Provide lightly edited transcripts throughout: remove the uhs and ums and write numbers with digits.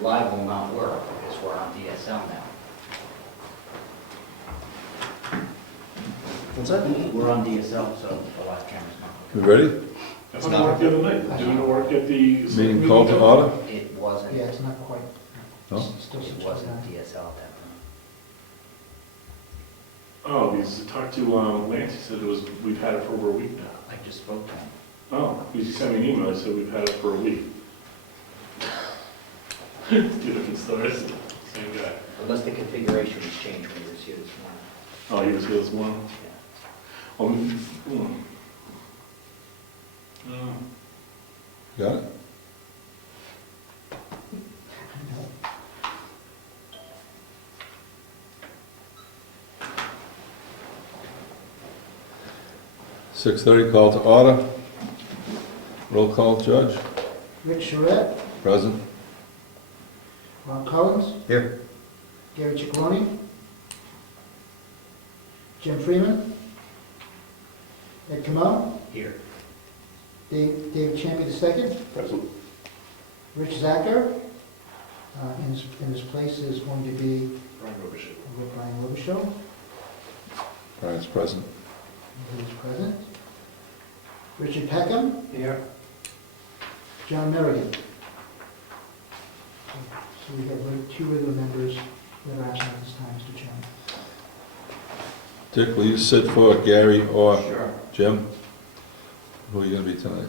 live will not work because we're on DSL now. What's that? We're on DSL, so the live camera's not You working. ready? That's not work the other night. Didn't it work at the... Meeting called to order? It wasn't, Yeah, it's not quite. No? Still it wasn't DSL at that point. Oh, because I talked to Lance, he said we've had it for over a week now. I just spoke to him. Oh, because he sent me an email, he said we've had it for a week. Two different stores, same guy. Unless the configuration was changed when he was here this morning. Oh, he was here this morning? Yeah. Got it? No. .6:30 call to order. Roll call, Judge. Rich Charette, Present. Ron Collins, Here. Gary Ciccolone, Jim Freeman, Ed Comeau, Here. David Champion II, Present. Rich Zacher. In his place is going to be Brian Robichaud. Brian Robichaud, Brian's present. who is present. Richard Peckham, Here. John Merrigan. So we have two regular members that are absent at this time, Mr. Chairman. Dick, will you sit for Gary or Sure. Jim? Who are you gonna be tonight?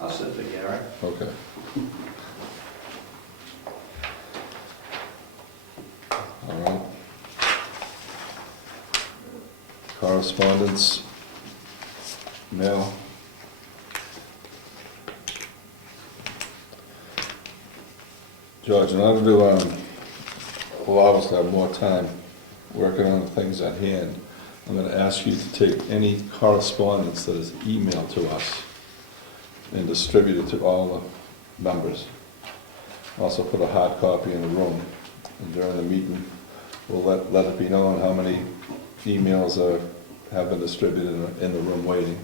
I'll sit for Gary. Okay. All right. Correspondence, mail. George, in order to allow us to have more time working on the things at hand, I'm going to ask you to take any correspondence that is emailed to us and distribute it to all the members. Also put a hard copy in the room, and during the meeting, we'll let it be known how many emails have been distributed in the room waiting.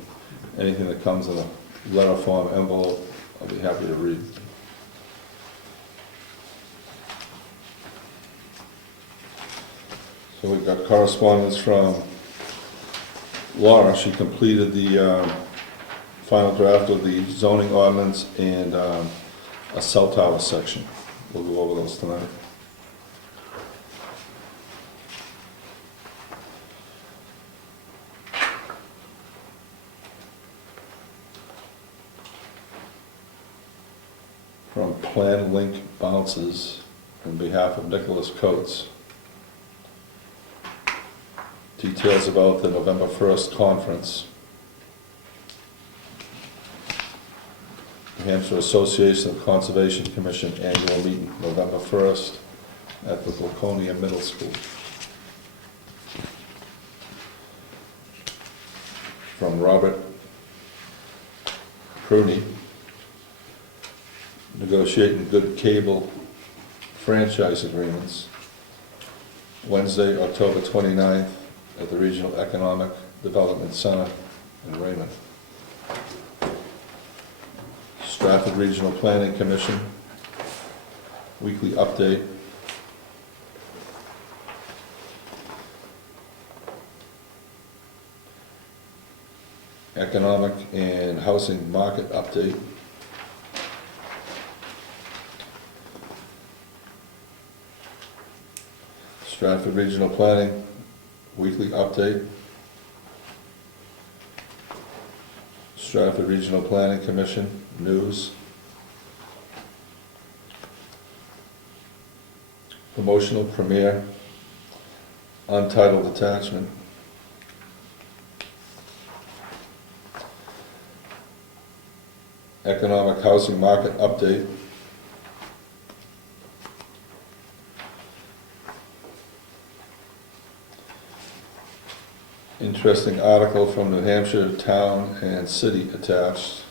Anything that comes in a letter form envelope, I'll be happy to read. So we've got correspondence from Laura. She completed the final draft of the zoning ordinance and a cell tower section. We'll go over those tonight. From Plan Link Bounces on behalf of Nicholas Coates. Details about the November 1st conference. New Hampshire Association of Conservation Commission annual meeting, November 1st at the Laconia Middle School. From Robert Crooney, negotiating good cable franchise agreements, Wednesday, October 29th at the Regional Economic Development Center in Raymond. Stratford Regional Planning Commission, weekly update. Economic and housing market update. Stratford Regional Planning, weekly update. Stratford Regional Planning Commission, news. Promotional premiere, untitled attachment. Economic housing market update. Interesting article from New Hampshire Town and City attached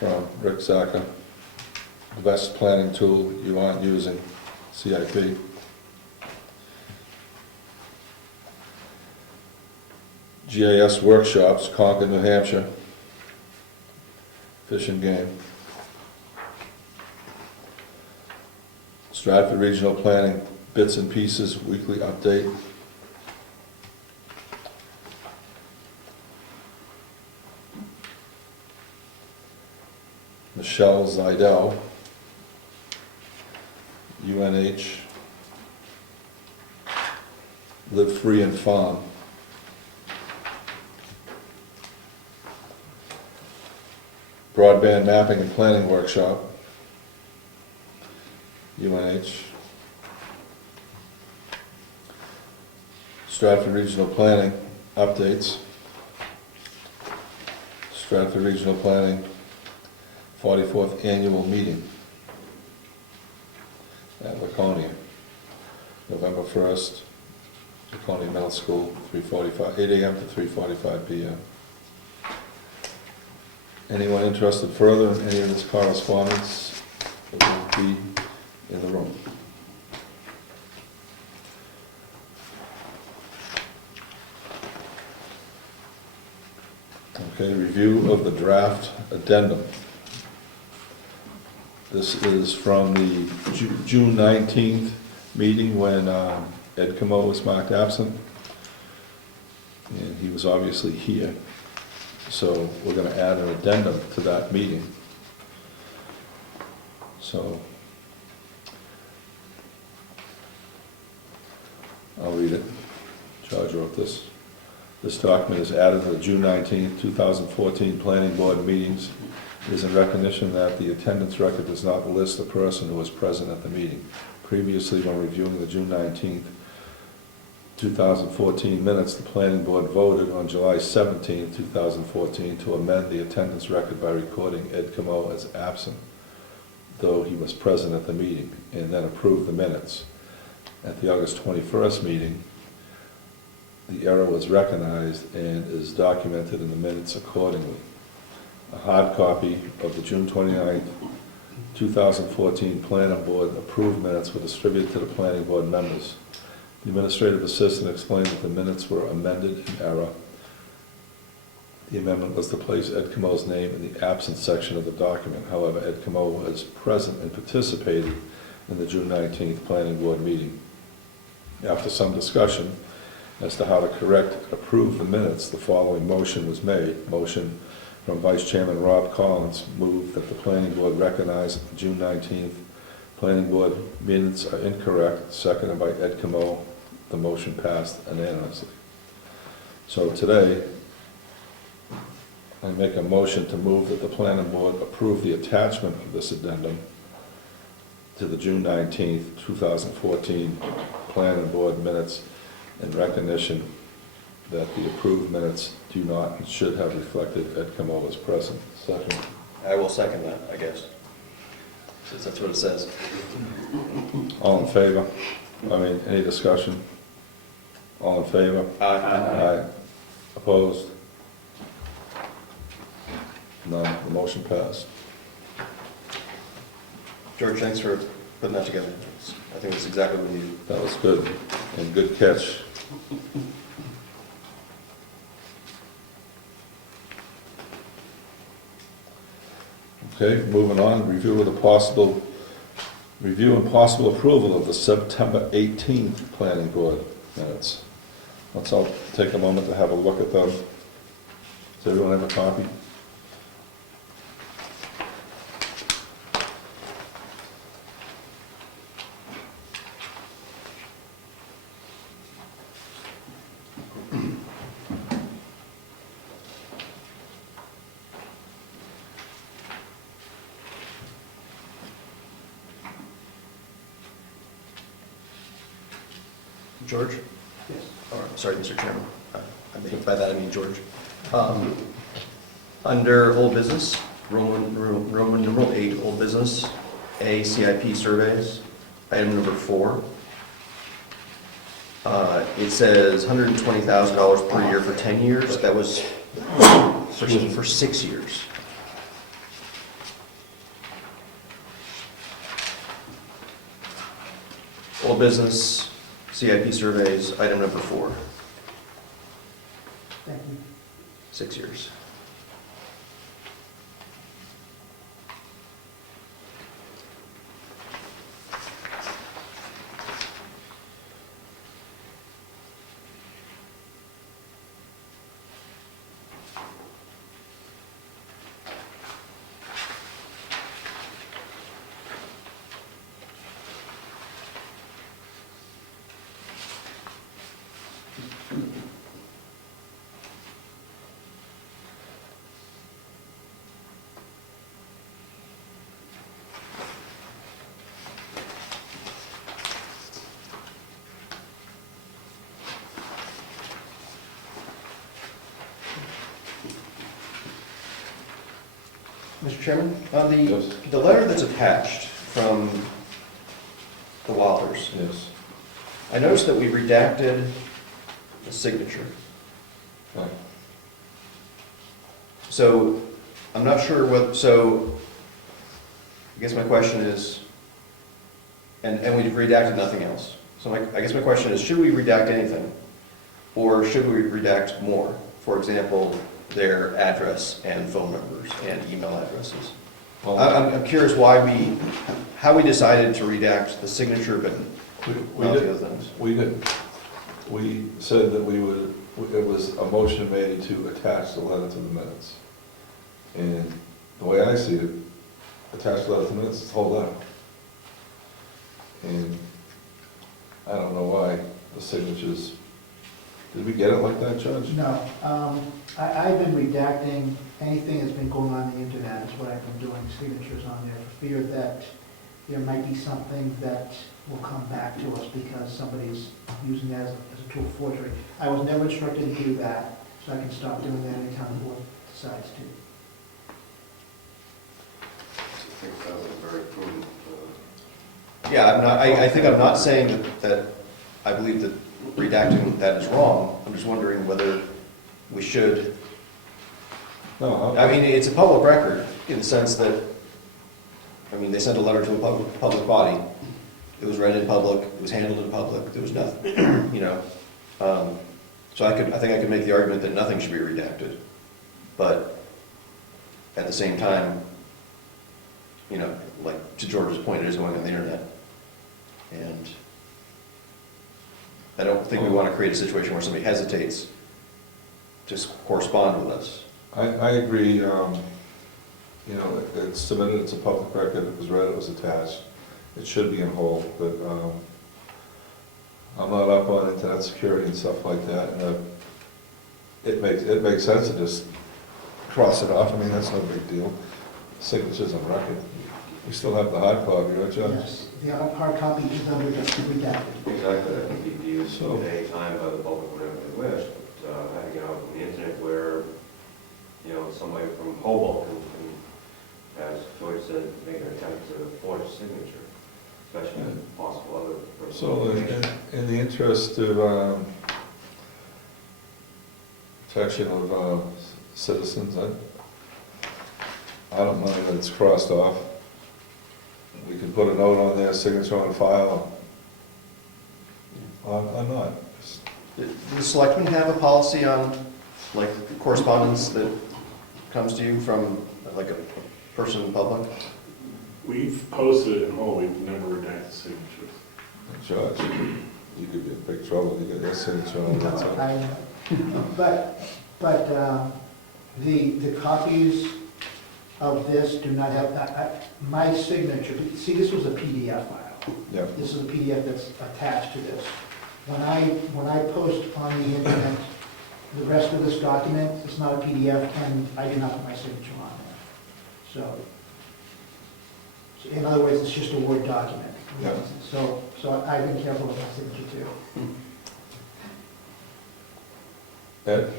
from Rick Zacher. The best planning tool you aren't using, CIP. GIS workshops, Concord, New Hampshire. Fish and game. Stratford Regional Planning, bits and pieces, weekly update. Michelle Zidell, UNH, Live Free and Farm. Broadband Mapping and Planning Workshop, UNH. Stratford Regional Planning updates. Stratford Regional Planning 44th Annual Meeting at Laconia, November 1st, Laconia Middle School, 8 a.m. to 3:45 p.m. Anyone interested further in any of this correspondence will be in the room. Okay, review of the draft addendum. This is from the June 19th meeting when Ed Comeau was marked absent, and he was obviously here. So we're going to add an addendum to that meeting. So I'll read it. George wrote this. This document is added to the June 19th, 2014 Planning Board meetings. It is in recognition that the attendance record does not list the person who was present at the meeting. Previously, when reviewing the June 19th, 2014 minutes, the Planning Board voted on July 17th, 2014 to amend the attendance record by recording Ed Comeau as absent, though he was present at the meeting, and then approved the minutes. At the August 21st meeting, the error was recognized and is documented in the minutes accordingly. A hard copy of the June 29th, 2014 Planning Board approved minutes were distributed to the Planning Board members. The administrative assistant explained that the minutes were amended in error. The amendment was to place Ed Comeau's name in the absent section of the document. However, Ed Comeau was present and participated in the June 19th Planning Board meeting. After some discussion as to how to correct and approve the minutes, the following motion was made. Motion from Vice Chairman Rob Collins, moved that the Planning Board recognize that the June 19th Planning Board minutes are incorrect, seconded by Ed Comeau. The motion passed unanimously. So today, I make a motion to move that the Planning Board approve the attachment of this addendum to the June 19th, 2014 Planning Board minutes in recognition that the approved minutes do not and should have reflected Ed Comeau as present. Second. I will second that, I guess, since that's what it says. All in favor? Any discussion? All in favor? Aye. Opposed? None. The motion passed. George, thanks for putting that together. I think it's exactly what we needed. That was good, and good catch. Okay, moving on, review and possible approval of the September 18th Planning Board minutes. Let's all take a moment to have a look at them. Does everyone have a copy? George? Yes. Sorry, Mr. Chairman. By that I mean George. Under old business, Roman numeral 8, old business, A, CIP surveys, item number 4. It says $120,000 per year for 10 years. That was for 6 years. Old business, CIP surveys, item number 4, Thank you. 6 years. Mr. Chairman, on Yes. the letter that's attached from the Wallers, Yes. I noticed that we redacted the signature. Right. So, I'm not sure what, so, I guess my question is, and we've redacted nothing else. So I guess my question is, should we redact anything? Or should we redact more? For example, their address and phone numbers and email addresses. Well, I'm curious how we decided to redact the signature, but we not the did, other things. we did. We said that we would, it was a motion made to attach the letter to the minutes. And the way I see it, attach the letter to the minutes is the whole letter. And I don't know why the signatures, did we get it like that, Judge? No, I've been redacting anything that's been going on the internet, is what I've been doing, signatures on there, for fear that there might be something that will come back to us because somebody's using that as a tool for forgery. I was never instructed to do that, so I can stop doing that anytime the board decides to. I think that was very prudent. Yeah, I think I'm not saying that I believe that redacting that is wrong. I'm just wondering whether we should, No, I mean, it's a public record in the sense that, I mean, they sent a letter to a public body. It was read in public, it was handled in public, there was nothing, you know. So I think I could make the argument that nothing should be redacted. But at the same time, you know, like to George's point, it is going on the internet. And I don't think we want to create a situation where somebody hesitates to correspond with us. I agree, you know, it's submitted, it's a public record, it was read, it was attached. It should be in whole, but I'm not up on internet security and stuff like that, and it makes sense to just cross it off. I mean, that's no big deal. Signatures on record. We still have the hard copy, right, Judge? Yes, the hard copy is under redacted. Exactly, I think you use So- at any time by the public whenever they wish, but having it out on the internet where, you know, somebody from Hoboken can, as George said, make an attempt to forge a signature, especially if possible other So personal information. in the interest of protection of citizens, I don't mind that it's crossed off. We can put a note on there, signature on file. I'm not. Do the selectmen have a policy on, like, correspondence that comes to you from, like, a person in public? We've posted it in whole, we've never redacted signatures. Judge, you could be in big trouble, you get that signature on that time. But the copies of this do not have, my signature, see, this was a PDF file. Yeah, This is a PDF that's attached to this. When I post on the internet, the rest of this document, it's not a PDF, and I do not put my signature on there. So in other words, it's just a Word document. Yeah. So I've been careful with my signature too. Ed?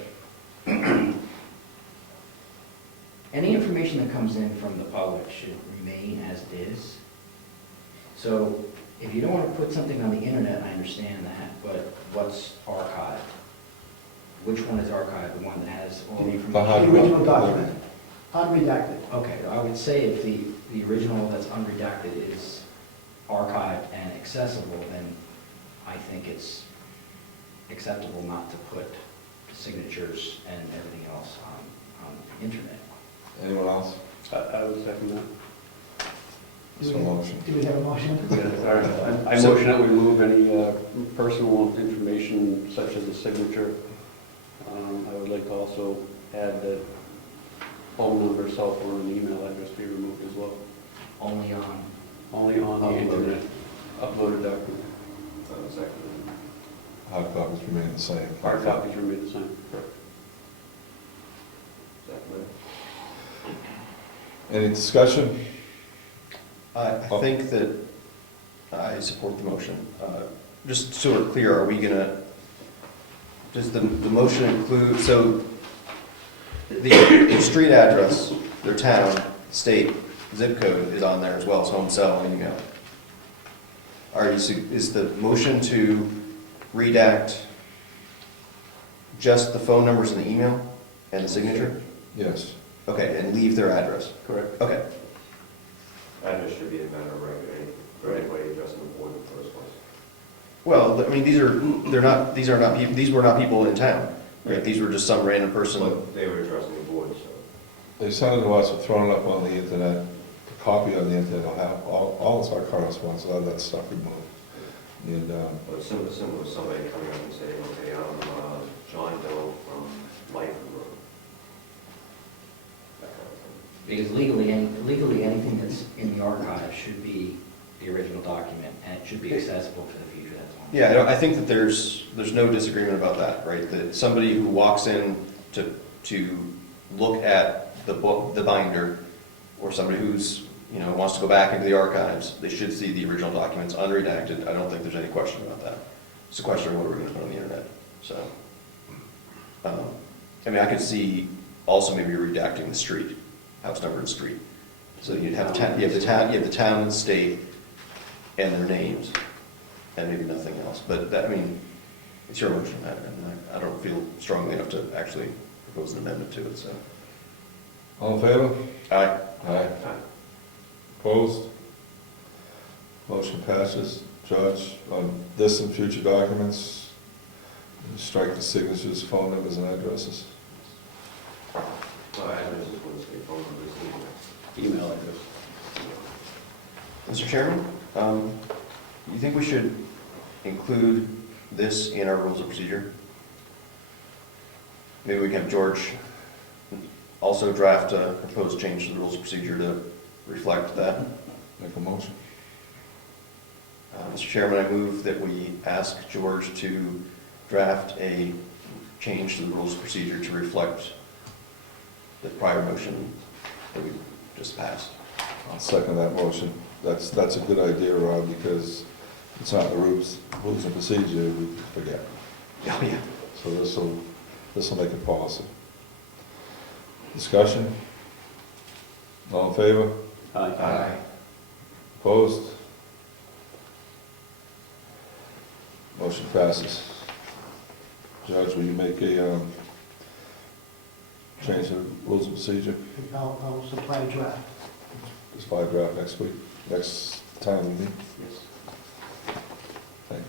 Any information that comes in from the public should remain as it is. So if you don't want to put something on the internet, I understand that, but what's archived? Which one is archived? The one that has all the The information? hard The original copy. document, unredacted. Okay, I would say if the original that's unredacted is archived and accessible, then I think it's acceptable not to put signatures and everything else on the internet. Anyone else? I would second that. So motion. Do we have a motion? I motion that we remove any personal information such as a signature. I would like to also add that phone number, cell phone, and email address be removed as well. Only on, Only on the Uploaded. internet, uploaded document. Second. Hard copies remain the same. Hard copies remain the same. Second. Any discussion? I think that I support the motion. Just so we're clear, are we gonna, does the motion include, so the street address, their town, state zip code is on there as well as home, cell, and email. Is the motion to redact just the phone numbers and the email and the signature? Yes. Okay, and leave their address? Correct. Okay. Address should be a matter of record, for anybody addressing the board in the first place. Well, I mean, these are not people in town, right? These were just some random person. But they were addressing the board, so. They sent it to us, we're throwing it up on the internet, a copy on the internet, will have all of our correspondence, all that stuff removed. And, But similar to somebody coming up and saying, okay, I'm John Doe from Life Road. That kind of thing. Because legally, anything that's in the archive should be the original document, and it should be accessible for the future, that's all. Yeah, I think that there's no disagreement about that, right? That somebody who walks in to look at the book, the binder, or somebody who's, wants to go back into the archives, they should see the original documents unredacted. I don't think there's any question about that. It's a question of what we're gonna put on the internet, so. I could see also maybe redacting the street, house number and street. So you'd have the town and state and their names, and maybe nothing else. But that, it's your motion, I don't feel strongly enough to actually propose an amendment to it, so. all in favor? Aye. Aye. Opposed? Motion passes. Judge, on this and future documents, strike the signatures, phone numbers, and addresses. Address is going to say phone numbers, Email address. Mr. Chairman, you think we should include this in our rules of procedure? Maybe we can have George also draft a proposed change to the rules of procedure to reflect that. Make a motion. Mr. Chairman, I move that we ask George to draft a change to the rules of procedure to reflect the prior motion that we just passed. I'll second that motion. That's a good idea, Rob, because it's not the rules and procedure, we forget. Oh, yeah. So this will make it policy. Discussion? All in favor? Aye. Opposed? Motion passes. Judge, will you make a change to the rules of procedure? I'll supply a draft. Just by draft next week, next time we meet? Yes. Thank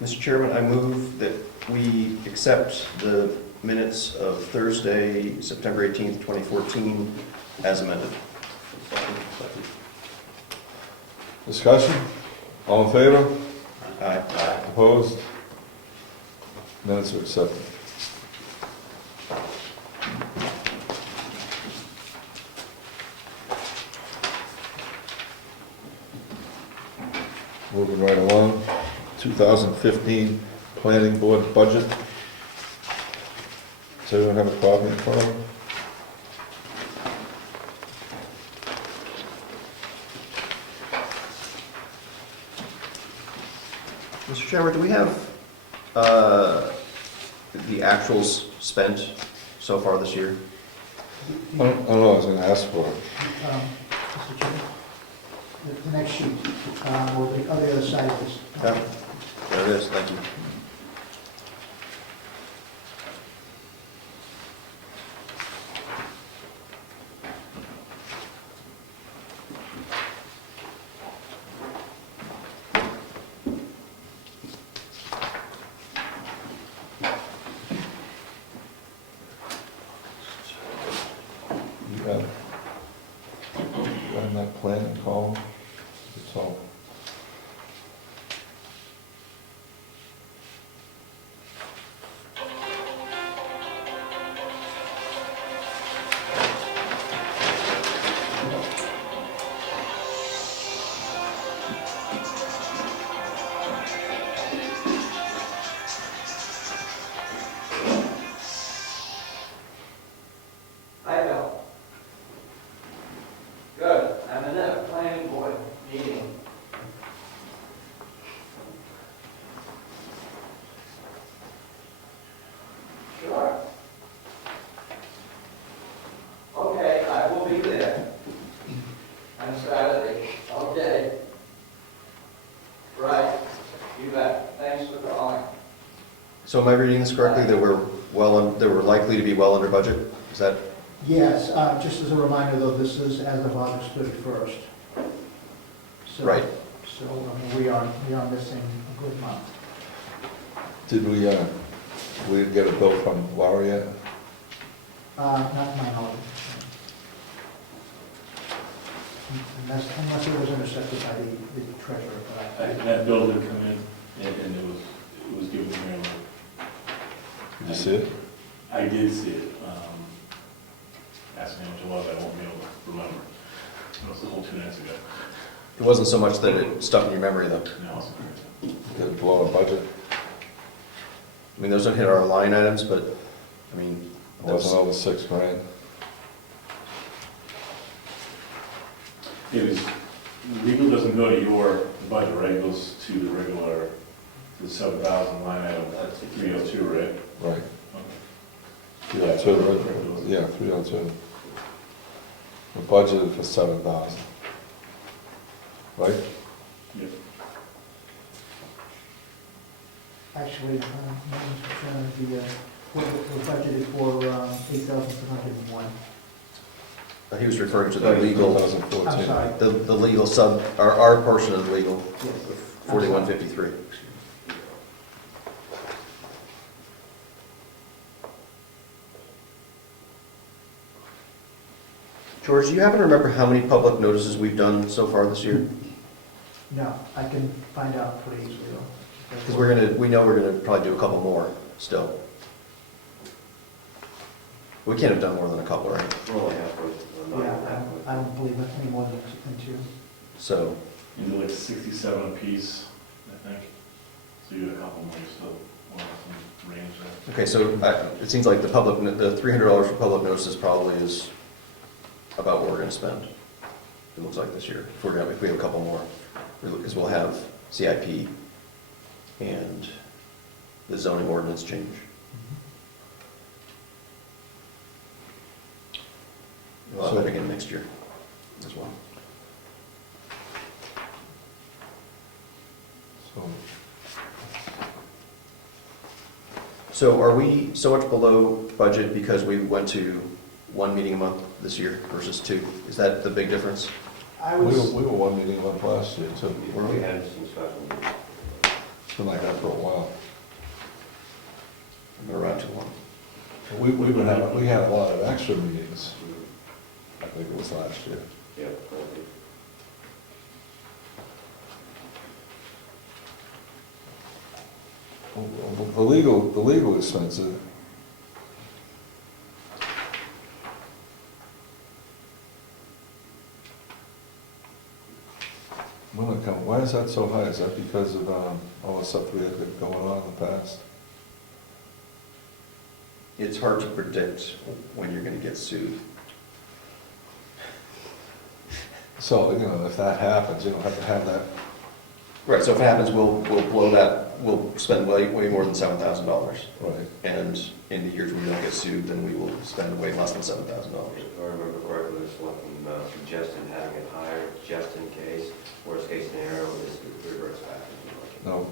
you. Mr. Chairman, I move that we accept the minutes of Thursday, September 18th, 2014, as amended. Discussion? All in favor? Aye. Opposed? Minutes are accepted. Moving right along, 2015 Planning Board Budget. Does everyone have a copy in front of them? Mr. Chairman, do we have the actuals spent so far this year? I don't know, I was gonna ask for it. Mr. Chairman, the next sheet, or the other side of this. Yeah. There it is, thank you. You got in that planning column, it's all. So am I reading this correctly, that we're likely to be well under budget? Is that, Yes, just as a reminder though, this is as of August 31st. So- Right. So we are missing a good month. Did we get a bill from Laura yet? Not to my knowledge. Unless it was intercepted by the treasurer, but That bill did come in, and it was given to me. Did you see it? I did see it. Ask me how much it was, I won't be able to remember. It was a whole 2 nights ago. it wasn't so much that it stuck in your memory, though? No. Did it blow our budget? I mean, those don't hit our line items, but, I mean, It wasn't over $6,000. It was, legal doesn't go to your budget, right? It goes to the regular, to the 7,000 line item, that's 302, right? Right. Okay. 302, right? Yeah, 302. We budgeted for 7,000. Right? Yep. actually, Mr. Chairman, we're budgeted for 8,701. He was referring to the legal, 2014. I'm sorry. the legal sub, our portion of the legal, Yes. 4153. George, do you happen to remember how many public notices we've done so far this year? No, I can find out pretty easily though. Because we know we're gonna probably do a couple more still. We can't have done more than a couple, right? We're only halfway. Yeah, I don't believe it any more than two. So, You do like 67 apiece, I think. So you got a couple more still, want some range there. okay, so it seems like the $300 for public notices probably is about what we're gonna spend. It looks like this year, if we have a couple more, because we'll have CIP and the zoning ordinance change. We'll have that again next year as well. So, So are we so much below budget because we went to one meeting a month this year versus two? Is that the big difference? I we was, were one meeting a month last year too. We had some special meetings. It's been like that for a while. We're around to one. We had a lot of extra meetings. I think it was last year. Yeah. The legal expenses. Why is that so high? Is that because of all the stuff we had going on in the past? It's hard to predict when you're gonna get sued. So, if that happens, you don't have to have that. Right, so if it happens, we'll blow that, we'll spend way more than $7,000. Right. And in the years we don't get sued, then we will spend way less than $7,000. If I remember correctly, the selectmen suggested having it higher just in case. Worst case scenario is it reverts back to the budget. No.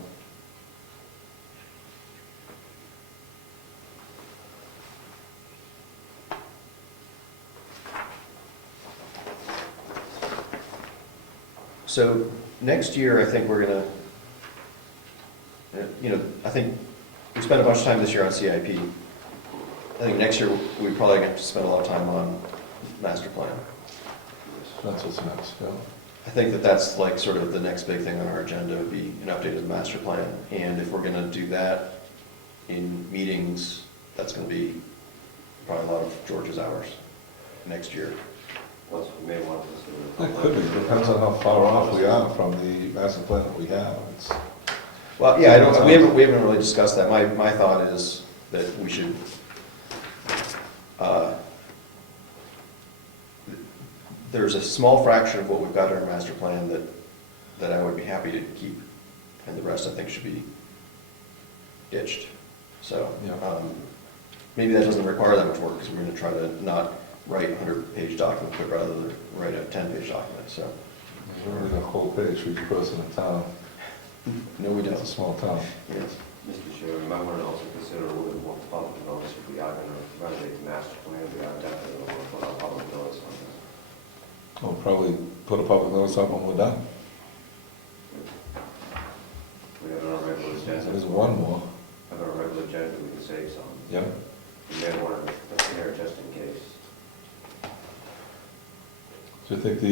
So next year, I think we're gonna, I think we spent a bunch of time this year on CIP. I think next year, we probably have to spend a lot of time on master plan. That's what's next, yeah. I think that's like sort of the next big thing on our agenda would be an update of the master plan. And if we're gonna do that in meetings, that's gonna be probably a lot of George's hours next year. Plus, we may want to. It could be, depends on how far off we are from the master plan that we have. It's, Well, yeah, we haven't really discussed that. My thought is that we should, there's a small fraction of what we've got in our master plan that I would be happy to keep, and the rest I think should be ditched. So, Yeah. maybe that doesn't require that much work, because we're gonna try to not write a 100-page document, but rather write a 10-page document, so. we're only a whole page for each person in town. No, we It's a don't. small town. Yes. Mr. Chairman, you might want to also probably put a public notice up when we're done. We have it on our regular agenda. There's one more, Have it on our regular agenda, we can save some. yeah. We may want to prepare just in case. So you think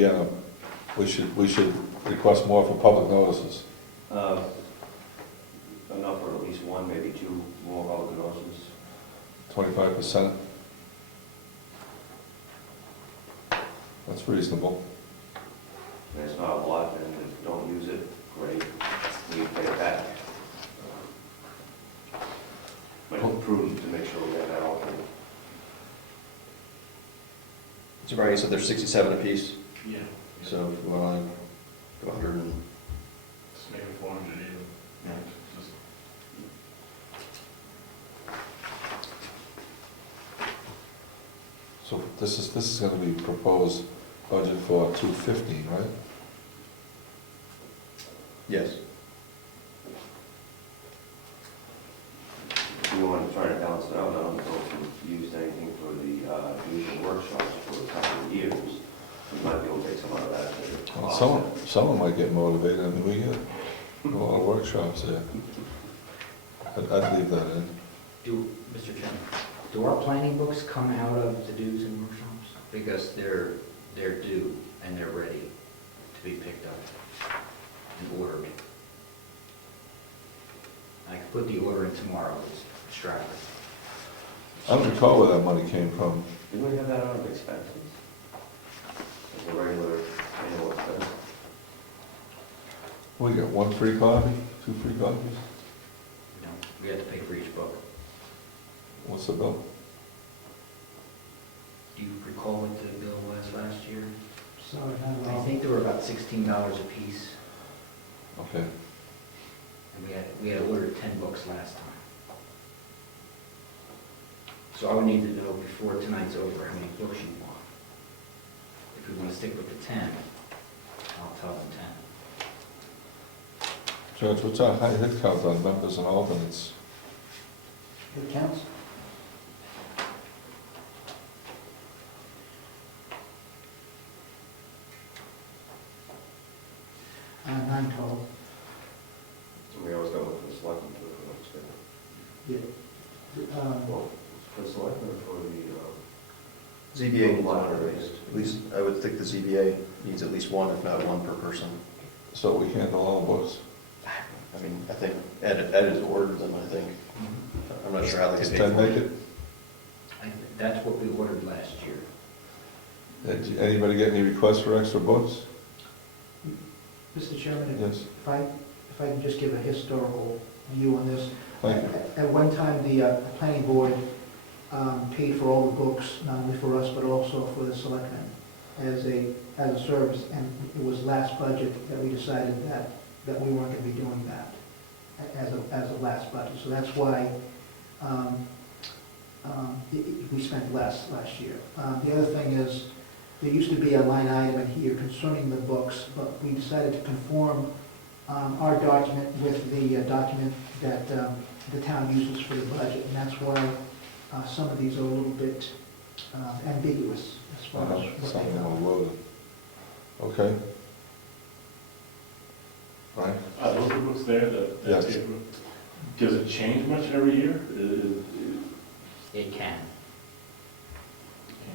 we should request more for public notices? Enough for at least one, maybe two more public notices. 25%? That's reasonable. And it's not a lot, and if you don't use it, great, we pay it back. But it's prudent to make sure we get that all. So Brian, you said there's 67 apiece, Yeah. so if we want to go 100 and... Just make it 400 even. Just- So this is gonna be proposed budget for 215, right? Yes. If you want to try to balance it out, I don't know if you've used anything for the usual workshops for a couple of years. We might be able to take some out of that. to Well, offset. someone might get motivated, I mean, we get a lot of workshops there. I'd leave that in. Mr. Chairman, do our planning books come out of the dues and workshops? Because they're due and they're ready to be picked up and ordered. I could put the order in tomorrow, it's extracted. I don't recall where that money came from. Didn't we have that out of expenses? As a regular annual expense? We got one free copy, 2 free copies? No, we have to pay for each book. What's the bill? Do you recall what the bill was last year? Sorry, not at I all. think they were about $16 a piece, Okay. and we had ordered 10 books last time. So I would need to know before tonight's over how many books you want. If we want to stick with the 10, I'll tell them 10. George, what's our high hit count on members and alternates? It counts? Nine total. We always go with the selectmen to the next Yeah. Well, for the selectmen or for the, ZBA needs one at least, I would think the ZBA needs at least one, if not one per person. So we handle all books. I mean, I think Ed has ordered them, I think. I'm not sure how they Does get paid 10 for make it. it? That's what we ordered last year. Did anybody get any requests for extra books? Mr. Chairman, Yes, if I can just give a historical view on this. thank you. At one time, the planning board paid for all the books, not only for us, but also for the selectmen as a service. And it was last budget that we decided that we weren't going to be doing that as a last budget. So that's why we spent less last year. The other thing is, there used to be a line item in here concerning the books, but we decided to conform our document with the document that the town uses for the budget, and that's why some of these are a little bit ambiguous as far as what Some they of them are cover. loaded. Okay. Brian? Are those the books there that? Yes. Does it change much every year? It can.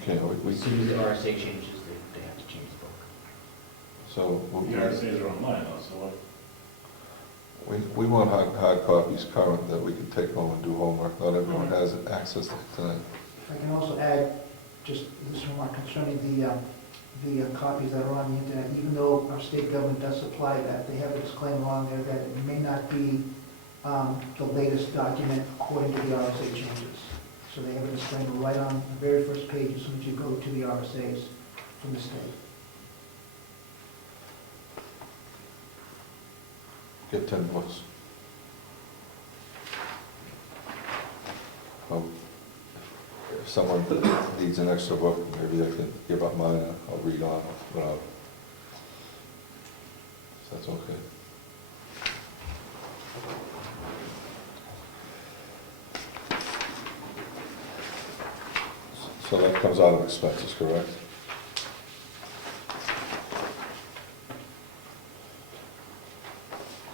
Okay, As soon as the RSA changes, they have to change the book. so The RSA's are online though, so what? we want hard copies current that we can take home and do homework. Not everyone has access to it tonight. If I can also add just this remark concerning the copies that are on the internet, even though our state government does supply that, they have a disclaimer on there that it may not be the latest document according to the RSA changes. So they have a disclaimer right on the very first page as soon as you go to the RSAs from the state. Get 10 books. If someone needs an extra book, maybe I can give up mine and I'll read on without. If that's okay. So that comes out of expenses, correct?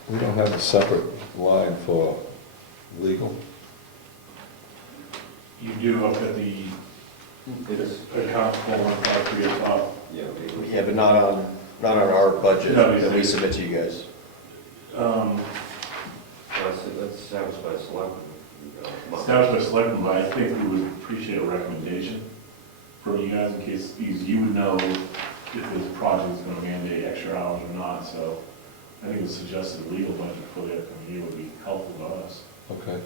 We don't have a separate line for legal? You do up at the It's, account 4153 at the top. yeah, okay. Yeah, but not on our budget No, that we submit to you guys. That's established by selectmen. Established by selectmen, but I think we would appreciate a recommendation from you guys in case, because you would know if this project is gonna mandate extra hours or not, so I think a suggested legal budget for the upcoming year would be helpful to us. Okay.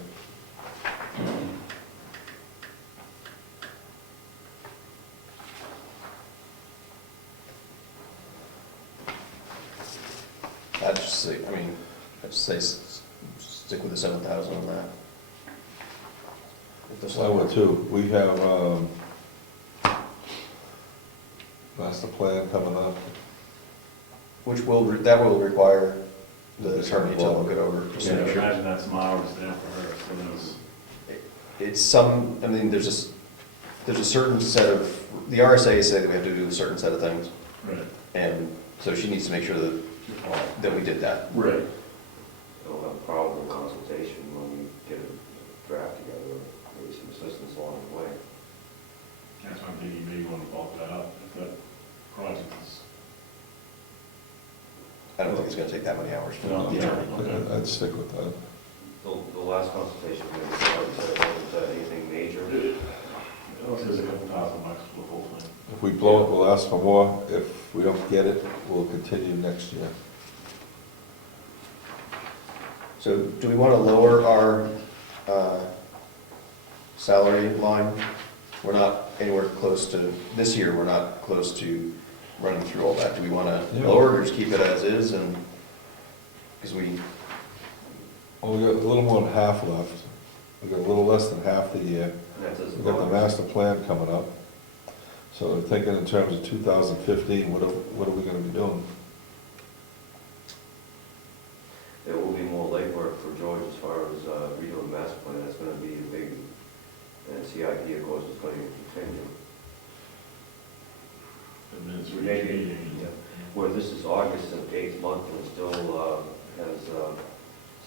I'd just say, stick with the 7,000 on that. If the I would too. We have, master plan coming up. That will require the attorney to look it over. just to Yeah, make sure. imagine that's some hours there for her, so those, It's some, I mean, there's a certain set of, the RSA say that we have to do a certain set of things, right, and so she needs to make sure that we did that. right. Don't have a problem with consultation when we get a draft together, maybe some assistance along the way. That's why I'm thinking you maybe want to bulk that up, if that project is. I don't think it's gonna take that many hours for No, the yeah. attorney. Yeah, I'd stick with that. The last consultation, we wasn't anything major. It also is a couple $1,000 for the whole thing. If we blow it, we'll ask for more. If we don't get it, we'll continue next year. So do we want to lower our salary line? We're not anywhere close to, this year, we're not close to running through all that. Do we want to Yeah. lower it or just keep it as is? And, because Well, we got a little more than half left. We got a little less than half the year. And that doesn't. We got the master plan coming up. So I'm thinking in terms of 2015, what are we gonna be doing? There will be more legwork for George as far as redoing the master plan. That's gonna be a big, and CIP, of course, is going to continue. And then it's Maybe, reading. yeah. Where this is August and 8th month and still has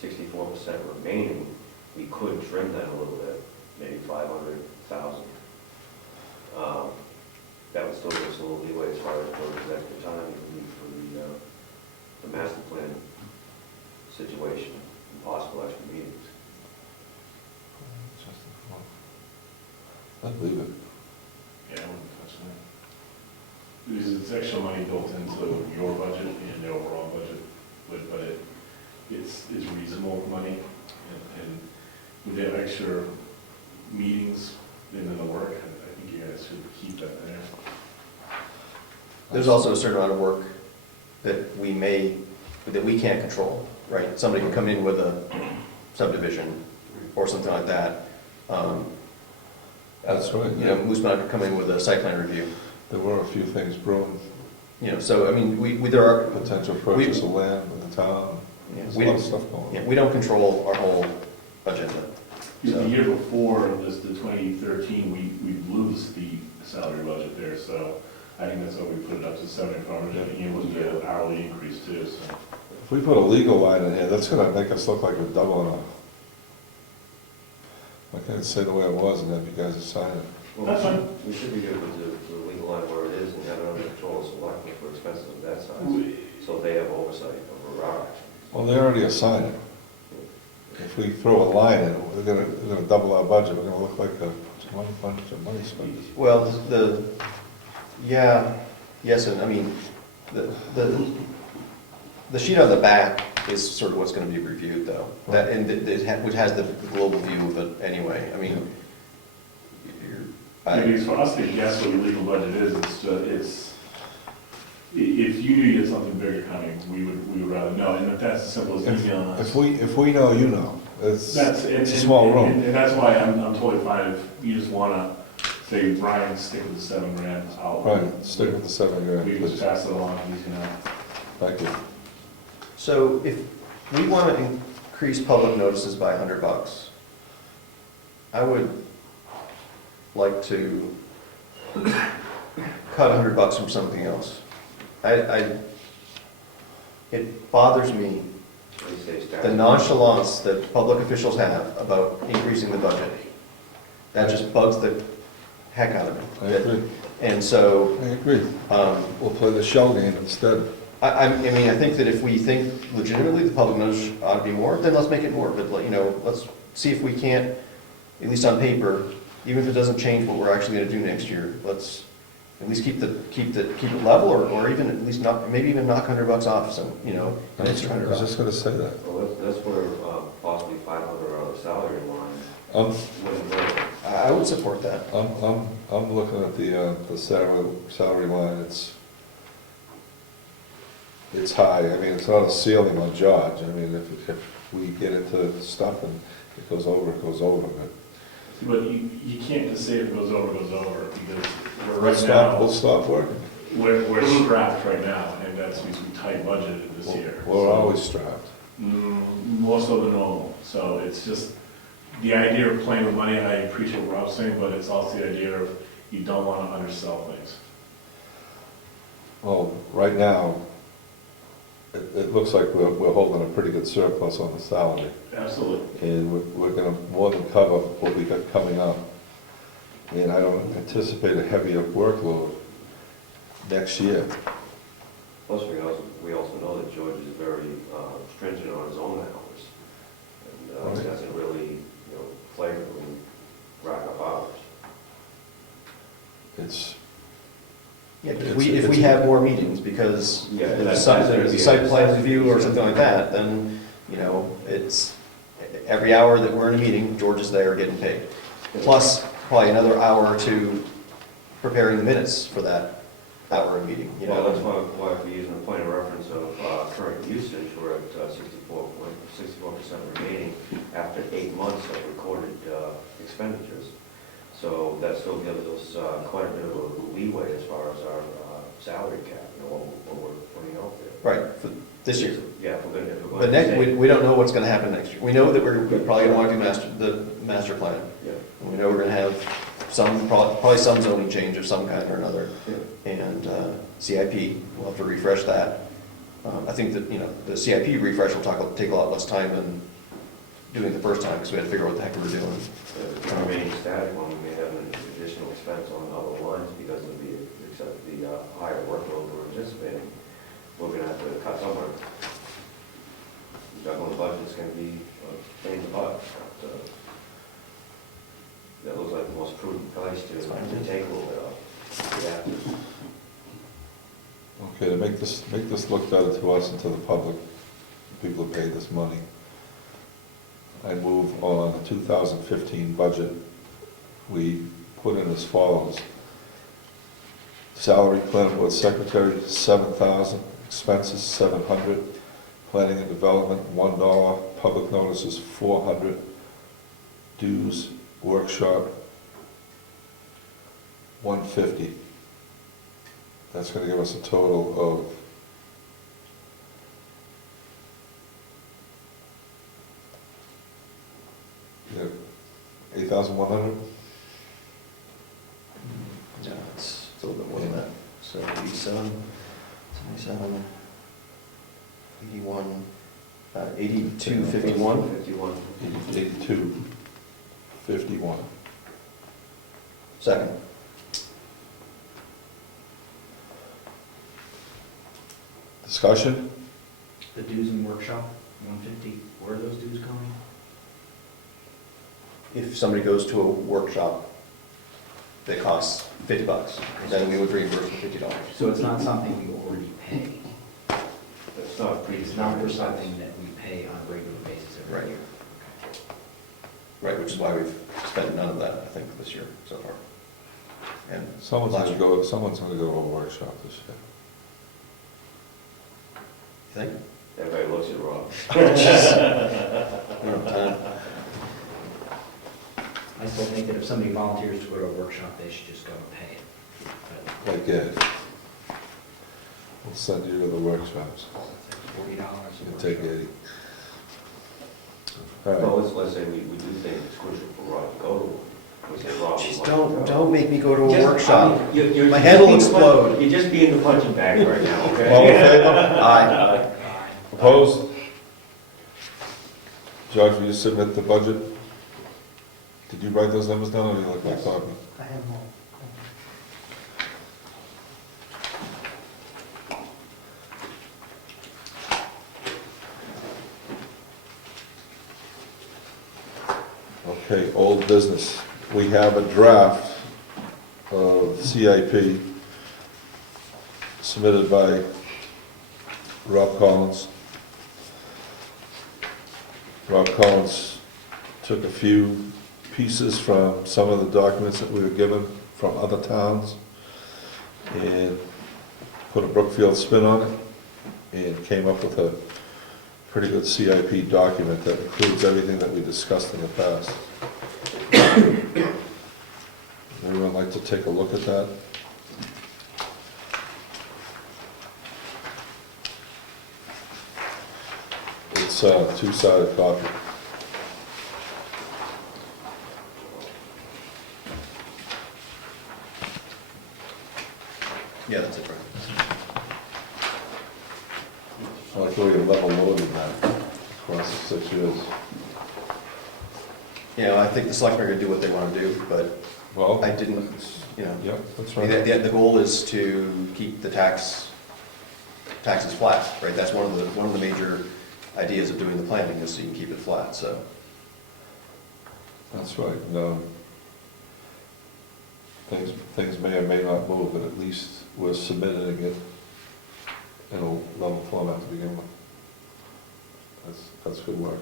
64% remaining, we could trim that a little bit, maybe 500,000. That would still give us a little leeway as far as George's extra time we need for the master plan situation and possible extra meetings. I'd leave it. Yeah, I wouldn't touch that. Because it's extra money built into your budget and the overall budget, but it's reasonable money. And with the extra meetings and then the work, I think you guys should keep that there. there's also a certain amount of work that we can't control, right? Somebody can come in with a subdivision or something like that. That's right. You know, Mooseman could come in with a site plan review. There were a few things brewing, You know, so, I mean, there are, potential purchase of land with the town. yeah, There's a lot of stuff going yeah, on. we don't control our whole agenda. The year before, this, the 2013, we blew the salary budget there, so I think that's why we put it up to 7,500. I think it was the hourly increase too, so. If we put a legal line in here, that's gonna make us look like we're doubling up. I can't say the way it was and have you guys assign it. Well, That's fine. we should be good with the legal line where it is and have it under control of selectmen for expenses of that size, so they have oversight over our actions. Well, they already assigned it. If we throw a line in, we're gonna double our budget, we're gonna look like a bunch of money spenders. Well, yes, and I mean, the sheet on the back is sort of what's gonna be reviewed though. That, and which has the global view of it anyway. I mean, Because for us to guess what your legal budget is, if you knew you had something bigger coming, we would rather know, and if that's as simple as emailing us. If we know, you know. It's That's, it's a small room. And that's why I'm totally fine if you just wanna say, Brian, stick with the $7,000, I'll. Right, stick with the 7 grand, We just please. pass it along, he's gonna. Thank you. so if we want to increase public notices by $100, I would like to cut $100 from something else. It bothers me What do you say, staff? The nonchalance that public officials have about increasing the budget, that just bugs the heck out of me. I agree, And so, I agree. We'll play the shell game instead. I mean, I think that if we think legitimately the public knows ought to be more, then let's make it more. But, you know, let's see if we can't, at least on paper, even if it doesn't change what we're actually gonna do next year, let's at least keep it level, or even at least not, maybe even knock $100 off some, you know, I an was extra $100. just gonna say that. Well, that's where possibly 500 out of the salary line I'm, wouldn't work. I would support that. I'm looking at the salary line, it's high. I mean, it's not a ceiling on George. I mean, if we get into stuff and it goes over, but But you can't just say if it goes over, because we're we'll right stop working. now, we're strapped right now, and that's, we tight budgeted this year. We're always strapped. More so than normal, so it's just, the idea of playing with money, I appreciate what Rob's saying, but it's also the idea of, you don't wanna undersell things. Well, right now, it looks like we're holding a pretty good surplus on the salary. Absolutely. And we're gonna more than cover what we got coming up. And I don't anticipate a heavier workload next year. Plus, we also know that George is very stringent on his own hours. And Right. he doesn't really, flagrantly rack up hours. It's, Yeah, if we have more meetings, because Yeah, there's that's a site plan review or something like that, then, you know, it's, every hour that we're in a meeting, George is there getting paid. Plus, probably another hour or two preparing the minutes for that hour of meeting, you Well, know? that's why if we're using a point of reference of current usage, we're at 64% remaining after 8 months of recorded expenditures. So that still gives us quite a bit of a leeway as far as our salary cap, what we're putting out there. Right, for this year. Yeah, if we're going But to next, stay. we don't know what's gonna happen next year. We know that we're probably gonna wanna do the master plan. Yeah. And we know we're gonna have probably some zoning change of some kind or another. Yeah. And CIP, we'll have to refresh that. I think that, you know, the CIP refresh will take a lot less time than doing the first time, because we had to figure out what the heck we were doing. The remaining static one, we may have an additional expense on other lines because of the higher workload we're anticipating. We're gonna have to cut somewhere. Juggling the budget's gonna be a pain in the butt. But, that looks like the most prudent price to take a little bit off. We have to. okay, to make this look better to us and to the public, the people who paid this money, I move on the 2015 budget. We put in as follows. Salary plan board secretary, 7,000, expenses, 700, planning and development, $1, public notices, 400, dues, workshop, 150. That's gonna give us a total of yeah, 8,100? Yeah, it's a little bit more than that. So 87, 77, 81, 82, 51. 51. 82, 51. Second. Discussion? The dues and workshop, 150, where are those dues going? If somebody goes to a workshop that costs $50, then we would reimburse them $50. So it's not something we already pay. It's not It's not for something that we pay on a regular basis every Right. year. Right, which is why we've spent none of that, I think, this year so far. And Someone's last gonna year. go to a workshop this year. You think? Everybody looks at Rob. We don't have time. I still think that if somebody volunteers to go to a workshop, they should just go and pay it. But Like Ed. We'll send you to the workshops. $40. You take 80. All Well, right. let's say we do think it's crucial for Rob to go to one. We say, Rob, we Just want you to go. don't make me go to a Just- workshop. I mean, you're My just head will being explode. You're just being the punching bag right now, okay? All in favor? Aye. Opposed? George, will you submit the budget? Did you write those numbers down, or do you like my Yes. copy? I have more. Okay, old business. We have a draft of CIP submitted by Rob Collins. Rob Collins took a few pieces from some of the documents that we were given from other towns and put a Brookfield spin on it and came up with a pretty good CIP document that includes everything that we discussed in the past. Everyone like to take a look at that? It's a two-sided copy. Yeah, that's it, right? I like the way you level loaded that across the 6 years. You know, I think the selectmen are gonna do what they wanna do, but Well, I didn't, you know, Yep, that's I mean, right. the goal is to keep the taxes flat, right? That's one of the major ideas of doing the planning, is so you can keep it flat, so. That's right. No. Things may or may not move, but at least we're submitting it in a level format to begin with. That's good work.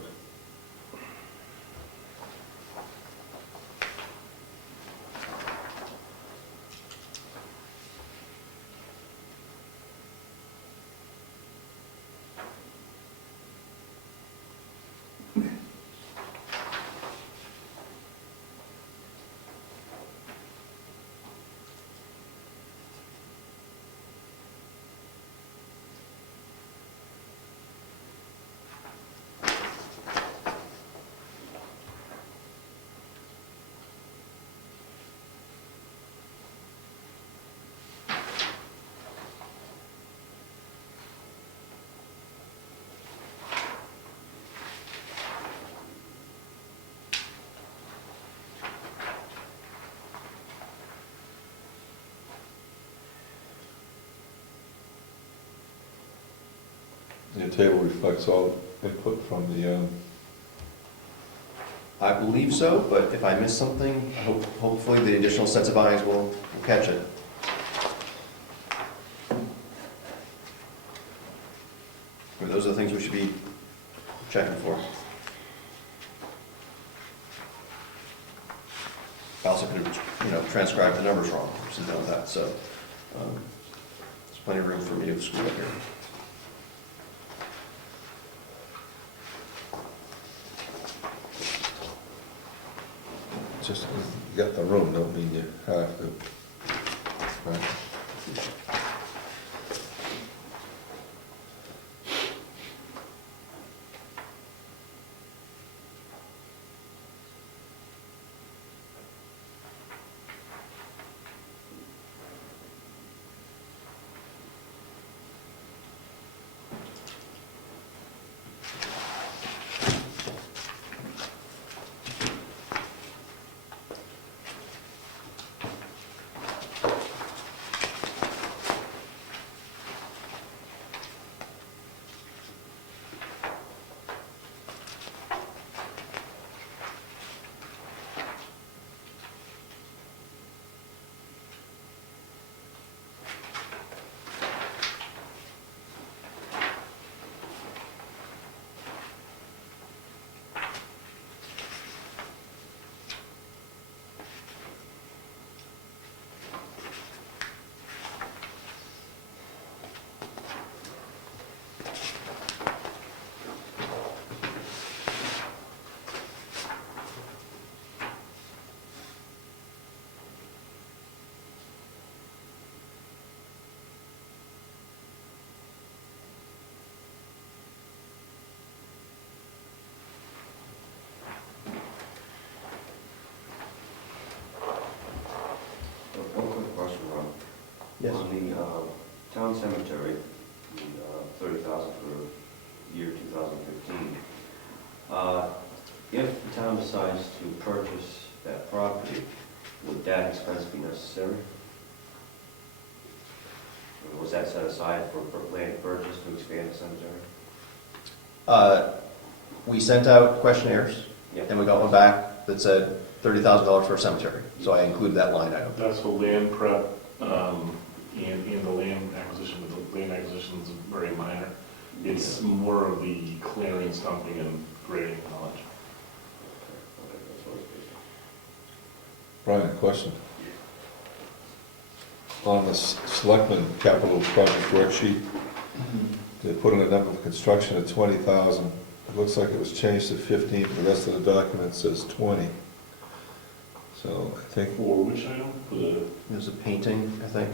Your table reflects all input from the, I believe so, but if I miss something, hopefully the additional sets of eyes will catch it. Or those are the things we should be checking for. I also could have, transcribed the numbers wrong, or something like that, so there's plenty of room for me to screw up here. just 'cause you got the room, don't mean you have to. Right? One quick question, Ron. Yes. On the town cemetery, the $30,000 for year 2015, town decides to purchase that property, would that expense be necessary? Or was that set aside for land purchase to expand the cemetery? We sent out questionnaires, Yeah. and we got one back that said $30,000 for a cemetery, so I included that line item. That's for land prep, and the land acquisition, but the land acquisition is very minor. It's more of the clearing, stumping, and grading knowledge. Okay, that's what it's Brian, a question. On the selectmen capital project worksheet, they put in a number of construction at 20,000. It looks like it was changed to 15, but the rest of the document says 20. So I think For which item? For the, There's a painting, I think.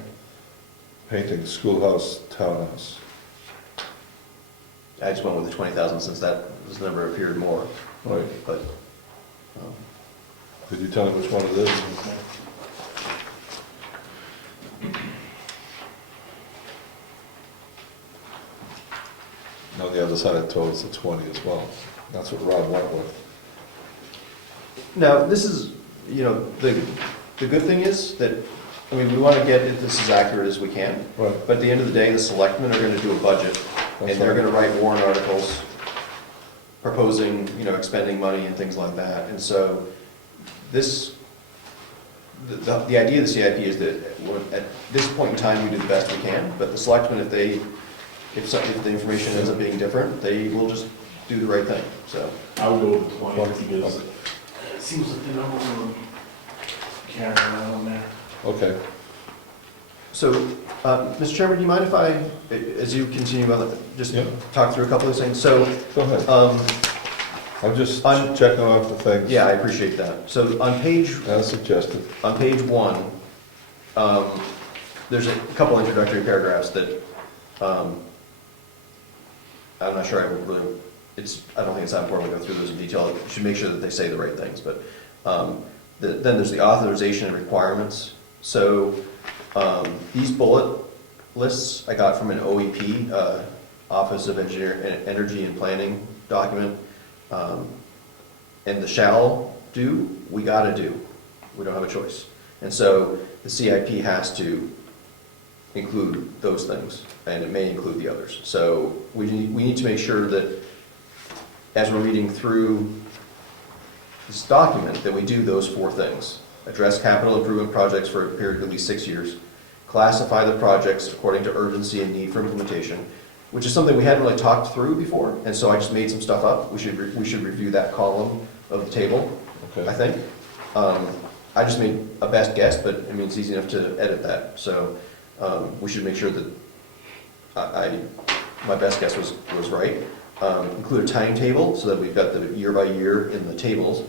painting schoolhouse, townhouse. I just went with the 20,000 since this number appeared more, Right. but, Could you tell me which one it is? On the other side, it told us the 20 as well. That's what Rob went with. now, this is, the good thing is that, we want to get this as accurate as we can, Right. but at the end of the day, the selectmen are going to do a budget, That's and they're right. going to write warrant articles proposing, expending money and things like that. And so this, the idea of the CIP is that at this point in time, we do the best we can, but the selectmen, if the information ends up being different, they will just do the right thing, so. I would go with the 20 because Okay. it seems like the number we're carrying around there. Okay. So, Mr. Chairman, do you mind if I, as you continue, just Yeah. talk through a couple of these things? So, Go ahead. I'm just On- checking off the things. yeah, I appreciate that. So on page As suggested. On page 1, there's a couple introductory paragraphs that I'm not sure I would really, I don't think it's that important to go through those in detail. You should make sure that they say the right things, but then there's the authorization and requirements. So these bullet lists I got from an OEP, Office of Energy and Planning document, and the shall do, we gotta do. We don't have a choice. And so the CIP has to include those things, and it may include the others. So we need to make sure that as we're reading through this document, that we do those 4 things. Address capital improvement projects for a period of at least 6 years. Classify the projects according to urgency and need for implementation, which is something we hadn't really talked through before, and so I just made some stuff up. We should review that column of the table, I Okay. think. I just made a best guess, but it's easy enough to edit that. So we should make sure that my best guess was right. Include a timetable so that we've got the year by year in the tables.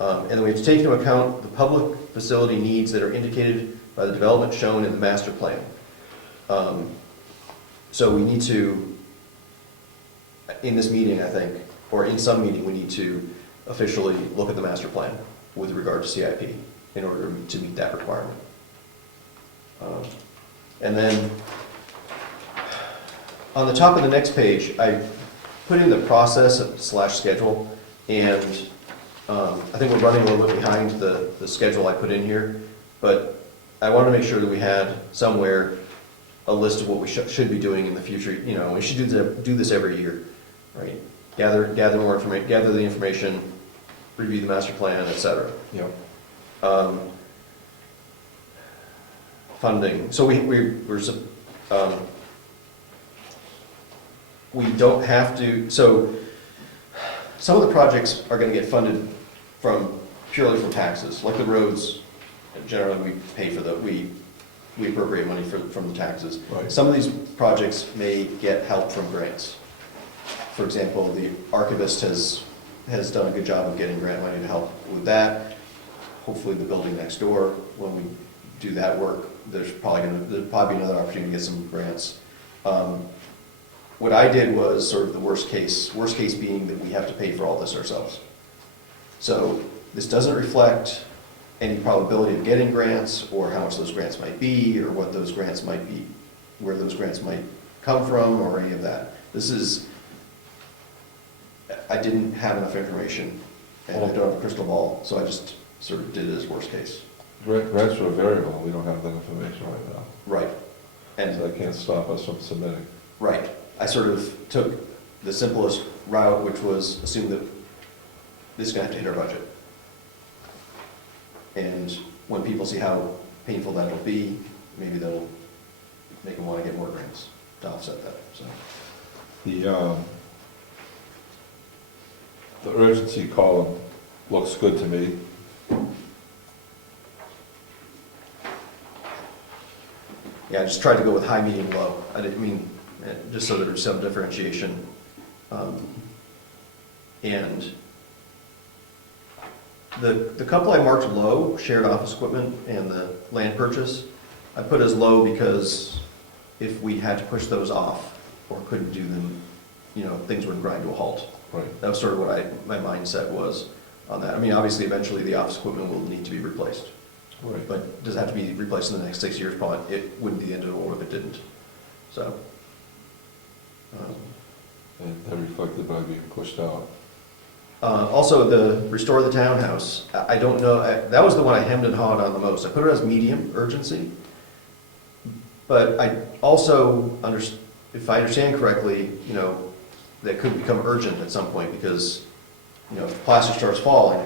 And then we have to take into account the public facility needs that are indicated by the development shown in the master plan. So we need to, in this meeting, I think, or in some meeting, we need to officially look at the master plan with regard to CIP in order to meet that requirement. And then on the top of the next page, I put in the process / schedule, and I think we're running a little bit behind the schedule I put in here, but I wanted to make sure that we had somewhere a list of what we should be doing in the future. We should do this every year, right? Gather more information, gather the information, review the master plan, etc. Yeah. Funding. So we don't have to. So some of the projects are going to get funded purely from taxes, like the roads. Generally, we pay for we appropriate money from the taxes. Right. Some of these projects may get help from grants. For example, the archivist has done a good job of getting grant money to help with that. Hopefully the building next door, when we do that work, there's probably another opportunity to get some grants. What I did was sort of the worst case being that we have to pay for all this ourselves. So this doesn't reflect any probability of getting grants, or how much those grants might be, or what those grants might be, where those grants might come from, or any of that. I didn't have enough information And I don't have a crystal ball, so I just sort of did it as worst case. Grants are a variable, we don't have that information right now. Right. And So that can't stop us from submitting. right. I sort of took the simplest route, which was assume that this is gonna have to hit our budget. And when people see how painful that'll be, maybe that'll make them wanna get more grants to offset that, so. The urgency column looks good to me. Yeah, I just tried to go with high, medium, low. I didn't mean, just so there was some differentiation. And the couple I marked low, shared office equipment and the land purchase, I put as low because if we had to push those off or couldn't do them, things would grind to a halt. Right. That was sort of what my mindset was on that. I mean, obviously, eventually the office equipment will need to be replaced. Right. But does it have to be replaced in the next 6 years? Probably, it wouldn't be the end of the world if it didn't. So. And that reflected by being pushed out. Also, the restore the townhouse, I don't know, that was the one I hemmed and hawed on the most. I put it as medium urgency, but I also, if I understand correctly, that could become urgent at some point because, if the plaster starts falling,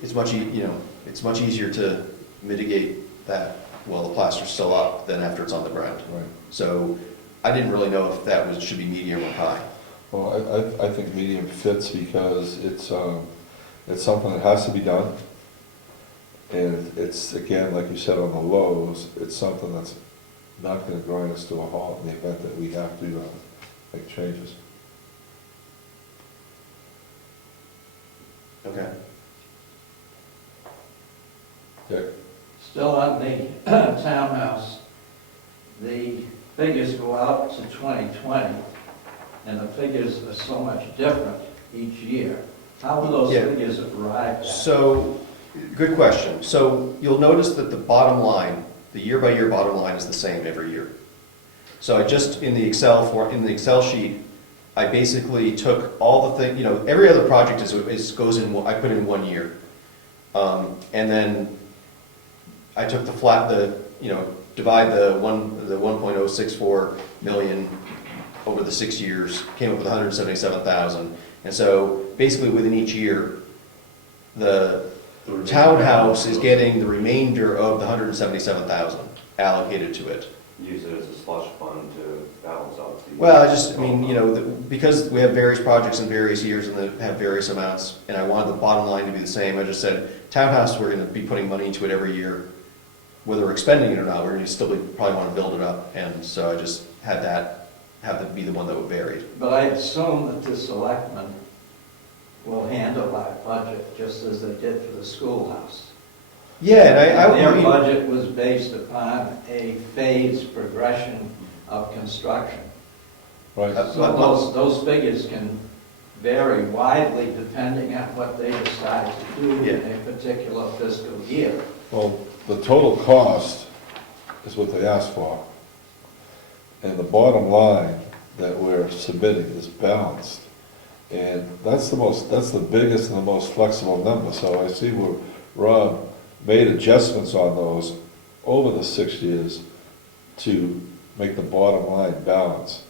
it's much easier to mitigate that while the plaster's still up than after it's on the ground. Right. So I didn't really know if that should be medium or high. Well, I think medium fits because it's something that has to be done. And it's, again, like you said, on the lows, it's something that's not going to grind us to a halt in the event that we have to make changes. Okay. Dick? Still on the townhouse, the figures go out to 2020, and the figures are so much different each year. How are those Yeah. figures arrived at? So, good question. So you'll notice that the bottom line, the year-by-year bottom line is the same every year. So I just, in the Excel sheet, I basically took all the things, every other project goes in, I put in 1 year. And then I took divide the 1.064 million over the 6 years, came up with 177,000. And so basically within each year, the townhouse is getting the remainder of the 177,000 allocated to it. Use it as a slush fund to balance out the. Well, because we have various projects in various years and they have various amounts, and I wanted the bottom line to be the same, I just said, townhouse, we're gonna be putting money into it every year. Whether we're expending it or not, we're gonna probably wanna build it up, and so I just had that be the one that would vary. But I assume that the selectmen will handle that budget just as they did for the schoolhouse. Yeah, and Their budget was based upon a phased progression of construction. Right. So those figures can vary widely depending on what they decide to do in a particular fiscal year. Well, the total cost is what they asked for. And the bottom line that we're submitting is balanced. And that's the biggest and the most flexible number. So I see where Rob made adjustments on those over the 6 years to make the bottom line balance.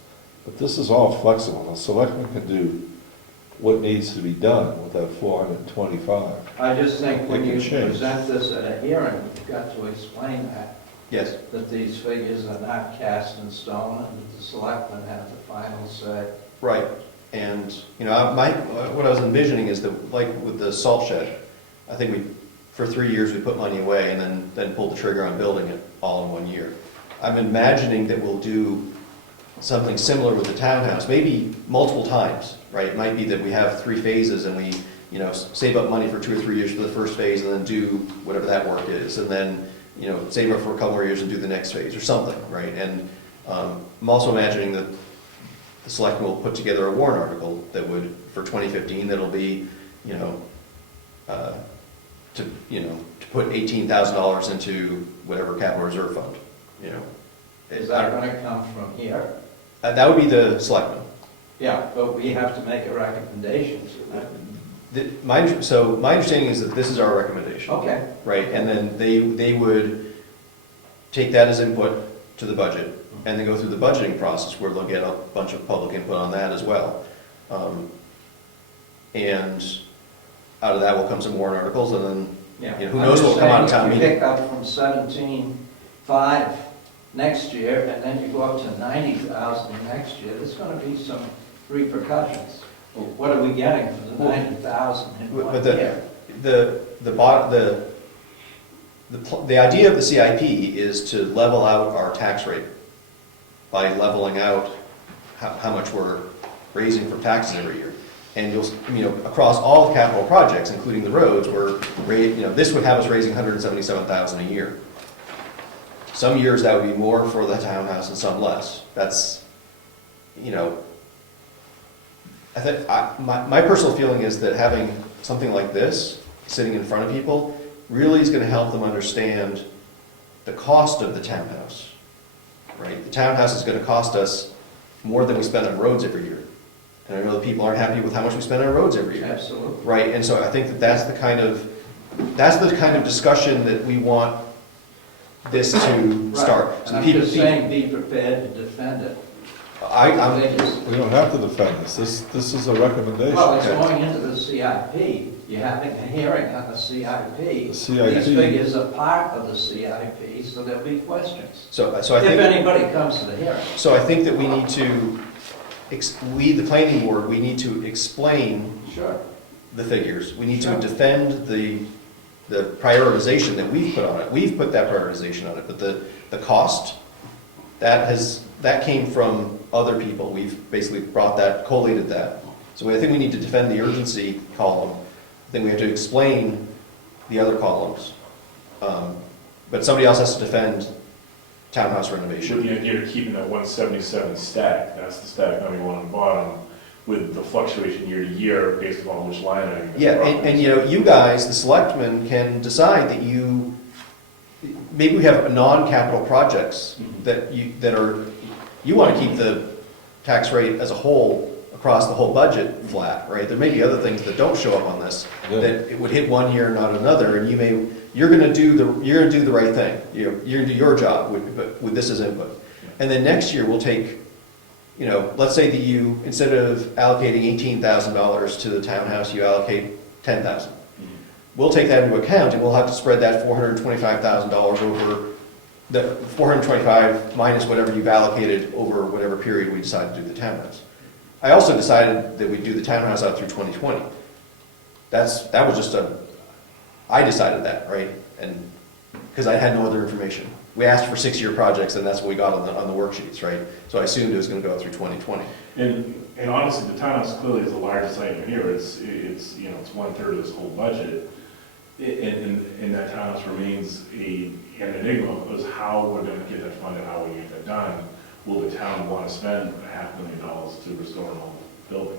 But this is all flexible. The selectmen can do what needs to be done with that 425. I just think when It can you change. present this at a hearing, you've got to explain yes, that these figures are not cast in stone and that the selectmen have the final say. right. And, what I was envisioning is that, like with the salt shed, I think for 3 years, we put money away and then pulled the trigger on building it all in 1 year. I'm imagining that we'll do something similar with the townhouse, maybe multiple times, right? It might be that we have 3 phases and we, save up money for 2 or 3 years for the first phase and then do whatever that work is, and then, save up for a couple more years and do the next phase or something, right? And I'm also imagining that the selectmen will put together a warrant article that would, for 2015, that'll be, to put $18,000 into whatever capital reserve fund, Is that going to come from here? That would be the selectmen. Yeah, but we have to make a recommendation to them. My understanding is that this is our recommendation. Okay. Right, and then they would take that as input to the budget, and then go through the budgeting process, where they'll get a bunch of public input on that as well. And out of that will come some warrant articles, and then, Yeah. you know, who knows what will come out of town I'm just meeting. saying, if you pick up from 17.5 next year, and then you go up to 90,000 next year, there's gonna be some repercussions. What are we getting for the 90,000 in But one the- year? The idea of the CIP is to level out our tax rate by leveling out how much we're raising for taxes every year. And across all the capital projects, including the roads, this would have us raising $177,000 a year. Some years that would be more for the townhouse and some less. That's, I think, my personal feeling is that having something like this sitting in front of people really is gonna help them understand the cost of the townhouse, right? The townhouse is gonna cost us more than we spend on roads every year. And I know that people aren't happy with how much we spend on roads every year. Absolutely. Right, and so I think that that's the kind of discussion that we want this to start. Right. So And the I'm just people- saying, be prepared to defend it. I'm, We don't have to defend this. This is a recommendation. Well, it's Okay. going into the CIP, you're having a hearing on the CIP. The CIP. These figures are part of the CIP, so there'll be questions. so I If think, anybody comes to the hearing. so I think that we need to, we, the planning board, we need to explain Sure. the figures. We need to Sure. defend the prioritization that we've put on it. We've put that prioritization on it, but the cost, that came from other people. We've basically brought that, collated that. So I think we need to defend the urgency column. I think we have to explain the other columns. But somebody else has to defend townhouse With renovation. the idea of keeping that 177 static, that's the static number you want on the bottom, with the fluctuation year to year based upon which line item. Yeah, and you guys, the selectmen, can decide that maybe we have non-capital projects that you want to keep the tax rate as a whole, across the whole budget flat, right? There may be other things that don't show up on this, Yeah. that it would hit one year, not another, and you're gonna do the right thing. You're gonna do your job with this as input. And then next year, we'll take, let's say that you, instead of allocating $18,000 to the townhouse, you allocate $10,000. We'll take that into account, and we'll have to spread that $425,000 over, the 425 minus whatever you've allocated over whatever period we decide to do the townhouse. I also decided that we'd do the townhouse out through 2020. That was just I decided that, right? And, because I had no other information. We asked for 6-year projects, and that's what we got on the worksheets, right? So I assumed it was gonna go through 2020. And honestly, the townhouse clearly is the largest item here, it's 1/3 of this whole budget. And that townhouse remains an enigma, because how we're gonna get that funded, how we get that done. Will the town want to spend $500,000 to restore an old building?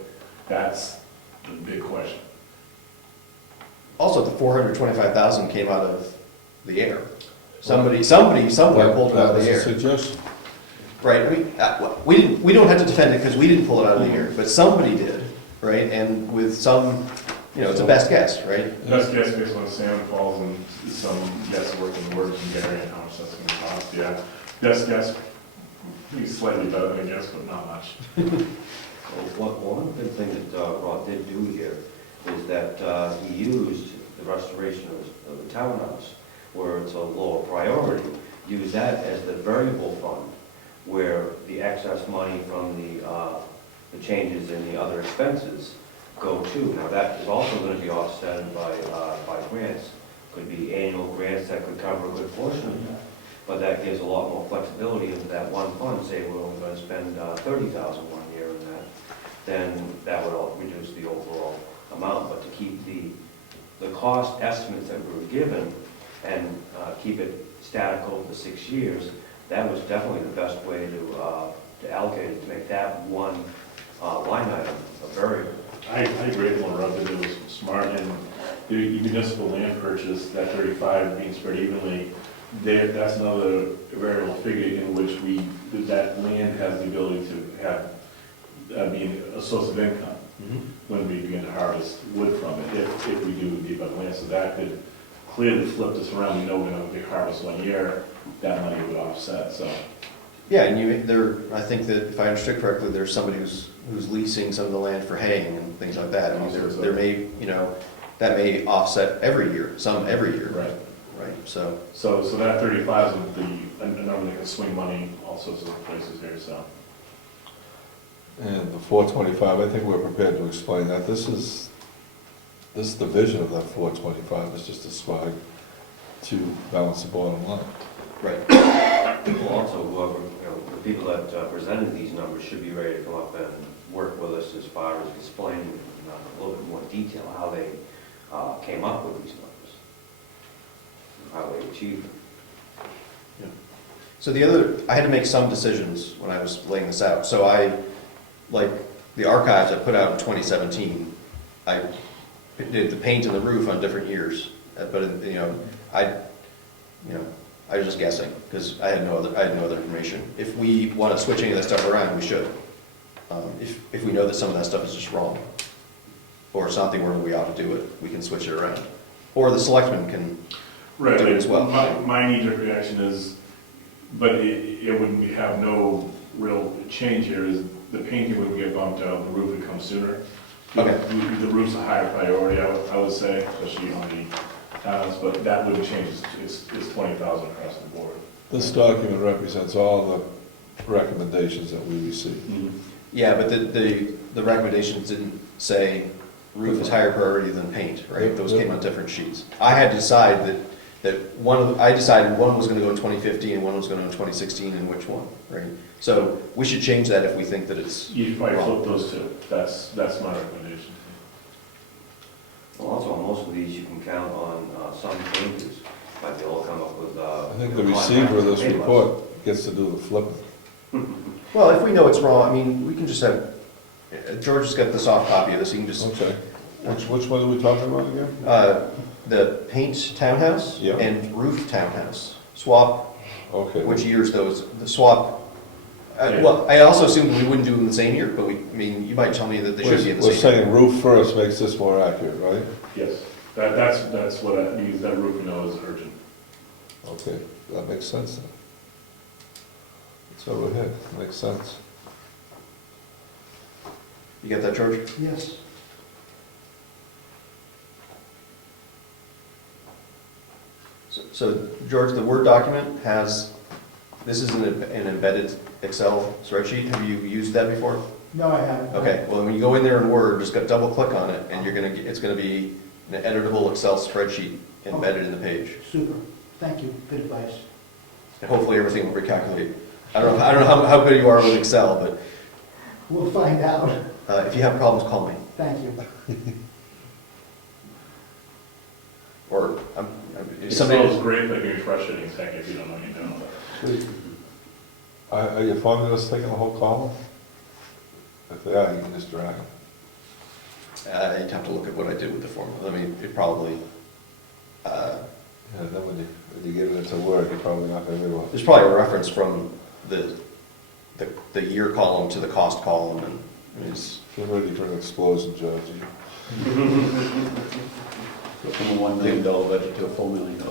That's the big question. Also, the 425,000 came out of the air. Somebody somewhere pulled it out of the That air. was a suggestion. Right, we don't have to defend it because we didn't pull it out of the air, but somebody did, right? And with some, it's a best guess, right? Best guess based on Salmon Falls and some guesswork and words from Gary and how much that's gonna cost, yeah. Best guess, maybe slightly better than I guess, but not much. One good thing that Rod did do here is that he used the restoration of the townhouse, where it's a lower priority, use that as the variable fund, where the excess money from the changes in the other expenses go to. Now, that is also going to be offset by grants. Could be annual grants that could cover a good portion of that. But that gives a lot more flexibility into that one fund. Say we're only going to spend $30,000 one year in that, then that would reduce the overall amount. But to keep the cost estimates that we were given and keep it static over the 6 years, that was definitely the best way to allocate it, to make that one line item a variable. I agree with Rob that it was smart, and the municipal land purchase, that 35 being spread evenly, that's another variable figure in which that land has the ability to have, being a source of income. when we begin to harvest wood from it, if we do deep up land. So that could clearly flip this around. We know we're gonna harvest 1 year, that money would offset, so. Yeah, and I think that if I understood correctly, there's somebody who's leasing some of the land for haying and things like that. I mean, there may, that may offset every year, some every year. Right. Right, so. So that 35 is a number that can swing money all sorts of places here, so. And the 425, I think we're prepared to explain that. This is the vision of that 425, is just described to balance the bottom line. Right. Well, also, whoever, the people that presented these numbers should be ready to come up and work with us as far as explaining in a little bit more detail how they came up with these numbers, and how they achieved them. So I had to make some decisions when I was laying this out. So like the archives I put out in 2017, I did the paint and the roof on different years. But, I was just guessing, because I had no other information. If we want to switch any of that stuff around, we should. If we know that some of that stuff is just wrong, or something where we ought to do it, we can switch it around. Or the selectmen can Right, do it as well. my knee-jerk reaction is, but it would have no real change here, is the painting would get bumped out, the roof would come sooner. Okay. The roof's a higher priority, I would say, especially on the towns, but that wouldn't change, it's 20,000 across the board. This document represents all the recommendations that we received. Yeah, but the recommendations didn't say roof is higher priority than paint, right? Those came on different sheets. I had to decide I decided one was gonna go in 2015 and one was gonna go in 2016, and which one, right? So we should change that if we think that it's You probably wrong. flip those two, that's my recommendation. Well, also, on most of these, you can count on some painters, might be able to come up with. I think the receiver of this report gets to do the flipping. Well, if we know it's wrong, I mean, we can just have, George has got the soft copy of this, he can just, Okay. Which one are we talking about again? the paint townhouse Yeah. and roof townhouse. Swap, Okay. which years those, the swap, Yeah. well, I also assumed we wouldn't do them the same year, but you might tell me that they should be in the We're same year. saying roof first makes this more accurate, right? Yes, that's what I mean, that roof we know is urgent. Okay, that makes sense then. So go ahead, makes sense. You get that, George? Yes. So, George, the Word document has, this is an embedded Excel spreadsheet. Have you used that before? No, I haven't. Okay, well, when you go in there in Word, just double click on it, and it's gonna be an editable Excel spreadsheet embedded in the page. Super. Thank you. Good advice. And hopefully everything will recalculate. I don't know how good you are with Excel, but We'll find out. if you have problems, call me. Thank you. Or, if Excel somebody, is great, but it can be frustrating, tech, if you don't know what you're doing. Are your formulas taking the whole column? If they are, you can just drag them. you'd have to look at what I did with the formula. I mean, it probably, Yeah, then when you get it into Word, you're probably not gonna be able there's probably a reference from the year column to the cost column, and I mean, it's, Get ready for an explosion, Judge. Go from a $1 million budget to a $4 million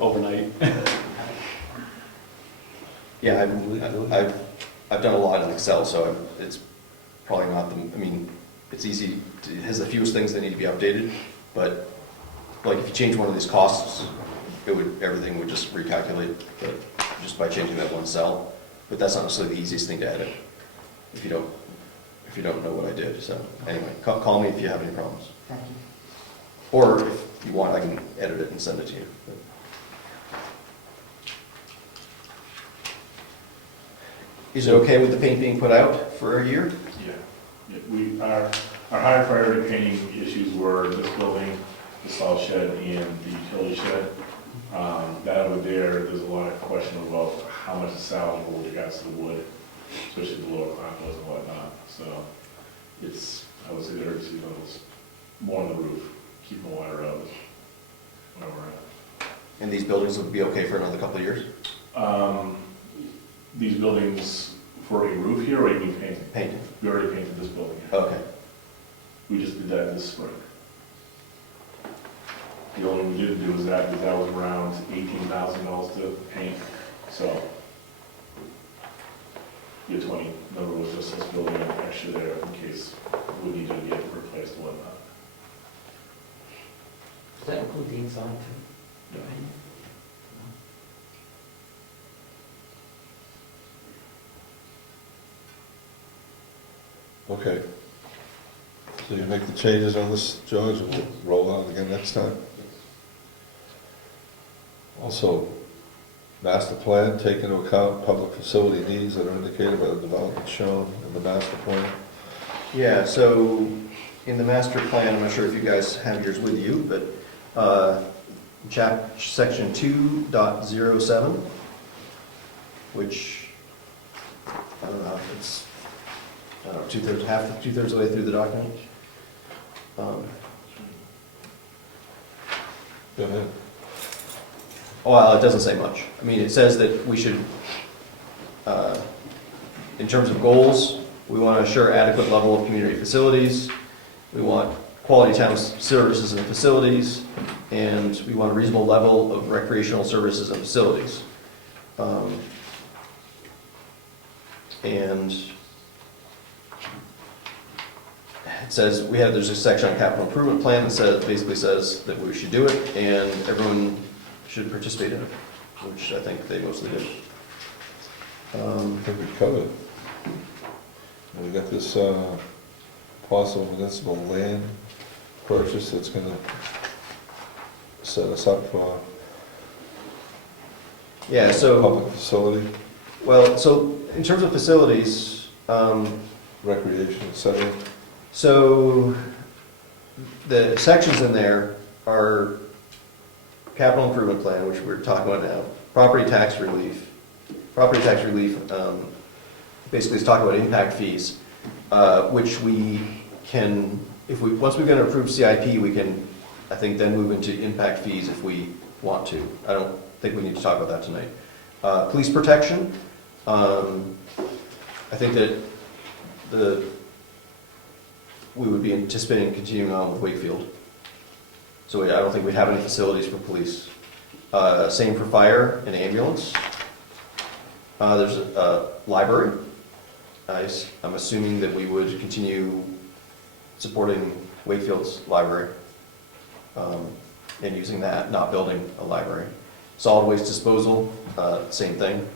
overnight. yeah, I've done a lot in Excel, so it's probably not it's easy, it has the fewest things that need to be updated, but like if you change one of these costs, everything would just recalculate, but just by changing that one cell. But that's not necessarily the easiest thing to edit, if you don't know what I did. So anyway, call me if you have any problems. Thank you. Or if you want, I can edit it and send it to you. Is it okay with the paint being put out for a year? Yeah, our higher priority painting issues were this building, the salt shed, and the utility shed. That over there's a lot of question about how much is salvageable with regards to the wood, especially the lower condos and whatnot. So I would say the urgency levels more on the roof, keeping water out is where we're at. And these buildings will be okay for another couple of years? These buildings for a roof here, or you mean painting? Painting. We already painted this building. Okay. We just did that this spring. The only we didn't do was that, because that was around $18,000 to paint, so. Your 20, number was just us building an extra there in case we need to get replaced or whatnot. Does that include the inside too? Okay. So you make the changes on this, George, and we'll roll out again next time? Also, master plan, take into account public facility needs that are indicated by the development shown in the master plan. Yeah, so in the master plan, I'm not sure if you guys have yours with you, but section 2.07, which, I don't know, it's, I don't know, two-thirds of the way through the document. Go ahead. Well, it doesn't say much. I mean, it says that we should, in terms of goals, we want to assure adequate level of community facilities. We want quality town services and facilities, and we want a reasonable level of recreational services and facilities. And it says, there's a section on capital improvement plan that basically says that we should do it, and everyone should participate in it, which I think they mostly did. I think we covered. And we got this possible municipal land purchase that's gonna set us up for Yeah, so, public facility, well, so in terms of facilities, recreation, et cetera. so the sections in there are capital improvement plan, which we're talking about now, property tax relief. Property tax relief basically is talking about impact fees, which we can, once we've got an approved CIP, we can, I think, then move into impact fees if we want to. I don't think we need to talk about that tonight. Police protection, I think that we would be anticipating continuing on with Wakefield. So I don't think we have any facilities for police. Same for fire and ambulance. There's a library. I'm assuming that we would continue supporting Wakefield's library and using that, not building a library. Solid waste disposal, same thing.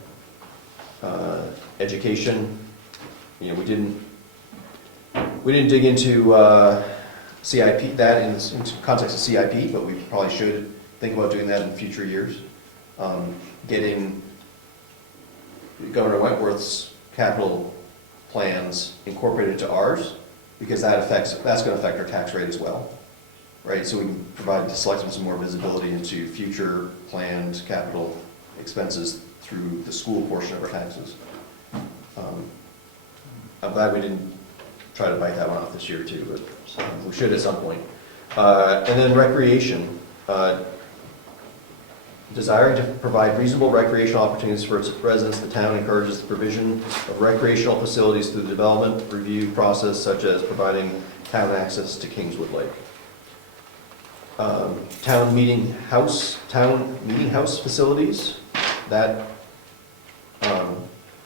Education, we didn't dig into CIP, that in context of CIP, but we probably should think about doing that in future years. Getting Governor Wentworth's capital plans incorporated to ours, because that's going to affect our tax rate as well, right? So we can provide the selectmen some more visibility into future planned capital expenses through the school portion of our taxes. I'm glad we didn't try to bite that one off this year too, but we should at some point. And then recreation, desiring to provide reasonable recreational opportunities for its residents, the town encourages the provision of recreational facilities through the development review process, such as providing town access to Kingswood Lake. Town meeting house facilities, that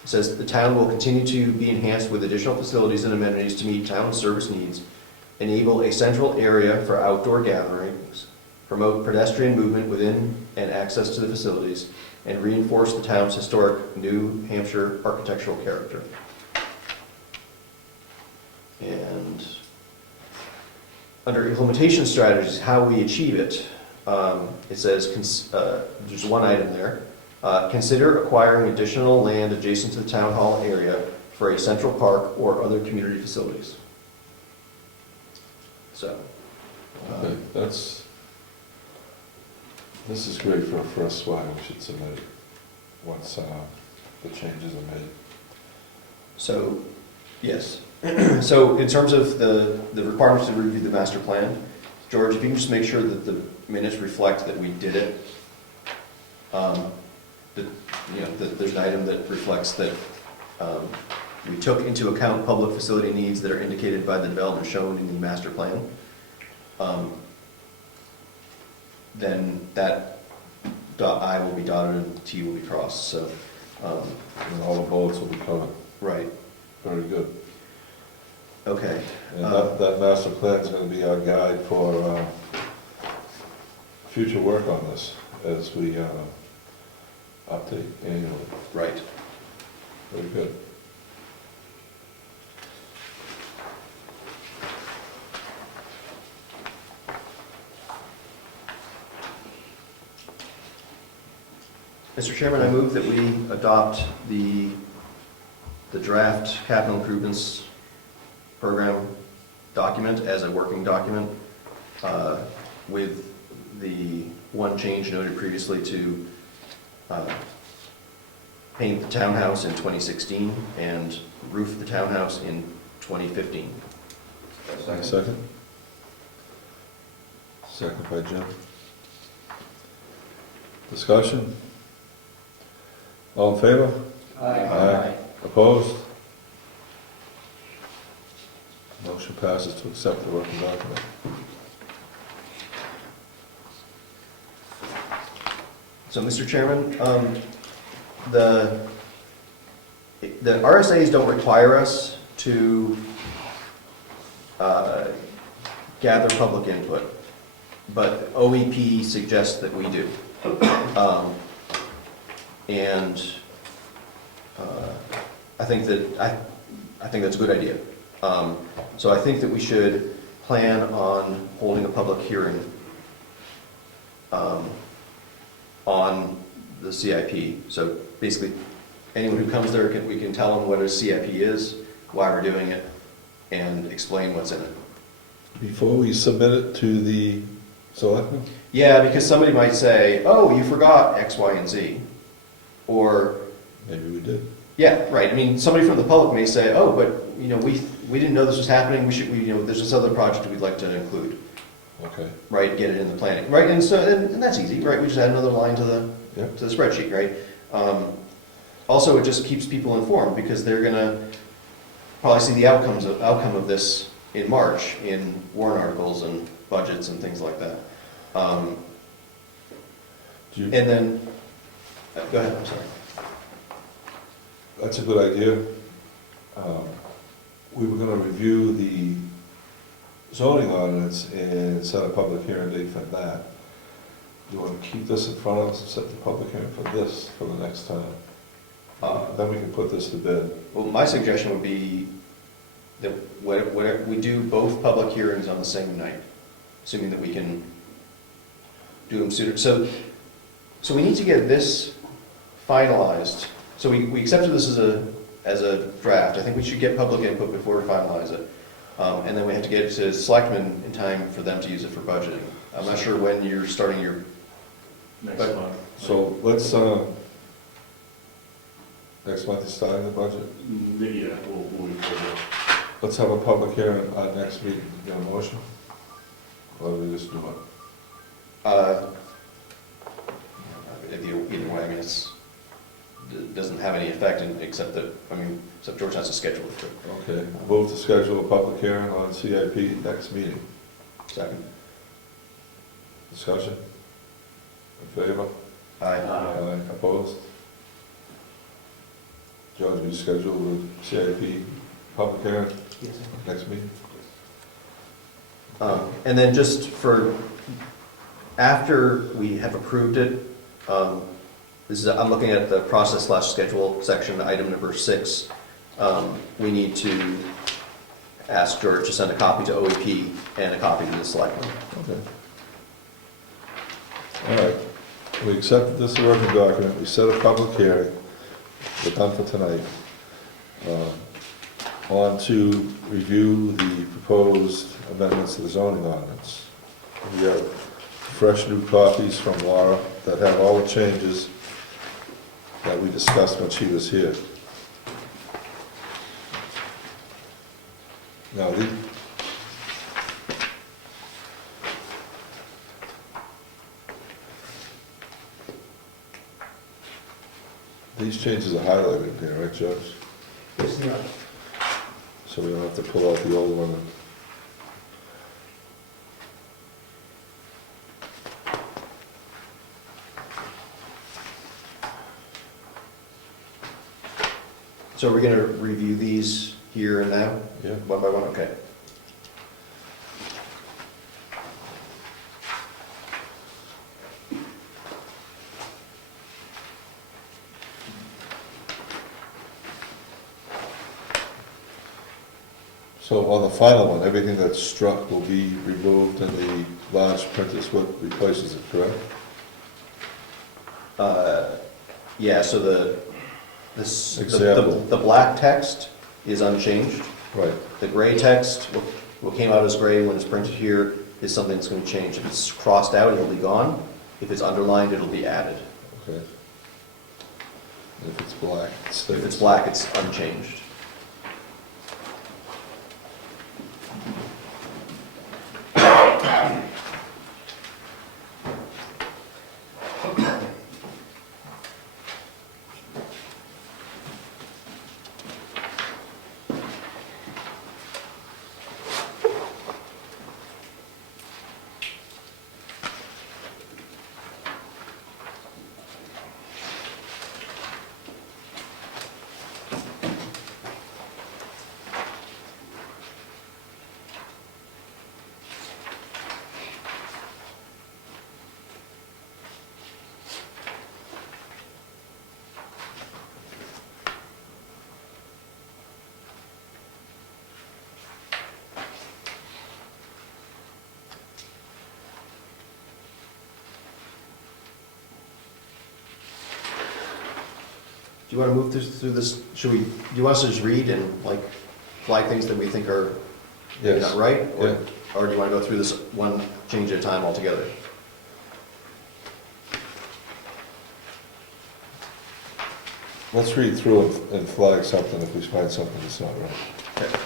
says the town will continue to be enhanced with additional facilities and amenities to meet town service needs, enable a central area for outdoor gatherings, promote pedestrian movement within and access to the facilities, and reinforce the town's historic New Hampshire architectural character. And under implementation strategies, how we achieve it, it says, there's one item there, consider acquiring additional land adjacent to the town hall area for a central park or other community facilities. So. Okay, this is great for a first swag, we should submit it once the changes are made. So, yes. So in terms of the requirements to review the master plan, George, if you can just make sure that the minutes reflect that we did it, that there's an item that reflects that we took into account public facility needs that are indicated by the development shown in the master plan, then that I will be dotted and T will be crossed, so, And all the bullets will be covered. right, Very good. okay. And that master plan is gonna be our guide for future work on this as we update annually. Right. Very good. Mr. Chairman, I move that we adopt the draft capital improvements program document as a working document with the one change noted previously to paint the townhouse in 2016 and roof the townhouse in 2015. Second? Second by Jim. Discussion? All in favor? Aye. Opposed? Motion passes to accept the working document. So, Mr. Chairman, the RSAs don't require us to gather public input, but OEP suggests that we do. And I think that's a good idea. So I think that we should plan on holding a public hearing on the CIP. So basically, anyone who comes there, we can tell them what a CIP is, why we're doing it, and explain what's in it. Before we submit it to the selectmen? Yeah, because somebody might say, oh, you forgot X, Y, and Z. Or, Maybe we did. yeah, right, I mean, somebody from the public may say, oh, but, you know, we didn't know this was happening, there's this other project we'd like to include, Okay. right, get it in the planning, right, and so, and that's easy, right, we just add another line to the Yep. spreadsheet, right? Also, it just keeps people informed, because they're gonna probably see the outcome of this in March, in warrant articles and budgets and things like that. Do you- And then, go ahead, I'm sorry. That's a good idea. We were gonna review the zoning ordinance and set a public hearing date for that. You wanna keep this in front of us and set the public hearing for this for the next time? Then we can put this to bed. Well, my suggestion would be that whatever, we do both public hearings on the same night, assuming that we can do them sooner. So we need to get this finalized. So we accepted this as a draft. I think we should get public input before we finalize it. And then we have to get it to selectmen in time for them to use it for budgeting. I'm not sure when you're starting your, Next But- month. So let's, next month is starting the budget. Yeah, we'll Let's have a public hearing at our next meeting. You got a motion? Or do we just do it? either way, I mean, it doesn't have any effect except that, except George has to schedule it for Okay, move to schedule a public hearing on CIP next meeting. second. Discussion? In favor? Aye. Aye. Opposed? George, will you schedule the CIP public hearing Yes. next meeting? And then just for, after we have approved it, I'm looking at the process/schedule section, item number 6. We need to ask George to send a copy to OEP and a copy to the selectmen. Okay. All right, we accepted this working document, we set a public hearing, we're done for tonight. On to review the proposed amendments to the zoning ordinance. We got fresh new copies from Laura that have all the changes that we discussed when she was here. Now, these changes are highlighted there, right, Judge? Yes, they are. so we don't have to pull out the old one. So we're gonna review these here and now, Yeah. one by one, okay? So on the final one, everything that's struck will be removed and the large print is what replaces it, correct? Yeah, so Example. the black text is unchanged. Right. The gray text, what came out as gray when it's printed here, is something that's gonna change. If it's crossed out, it'll be gone. If it's underlined, it'll be added. Okay. If it's black, it stays. If it's black, it's unchanged. Do you want to move through this, do you want us to just read and like flag things that we think are maybe Yes. not right? Yeah. Or do you want to go through this one change at a time altogether? Let's read through and flag something if we find something that's not right. Okay.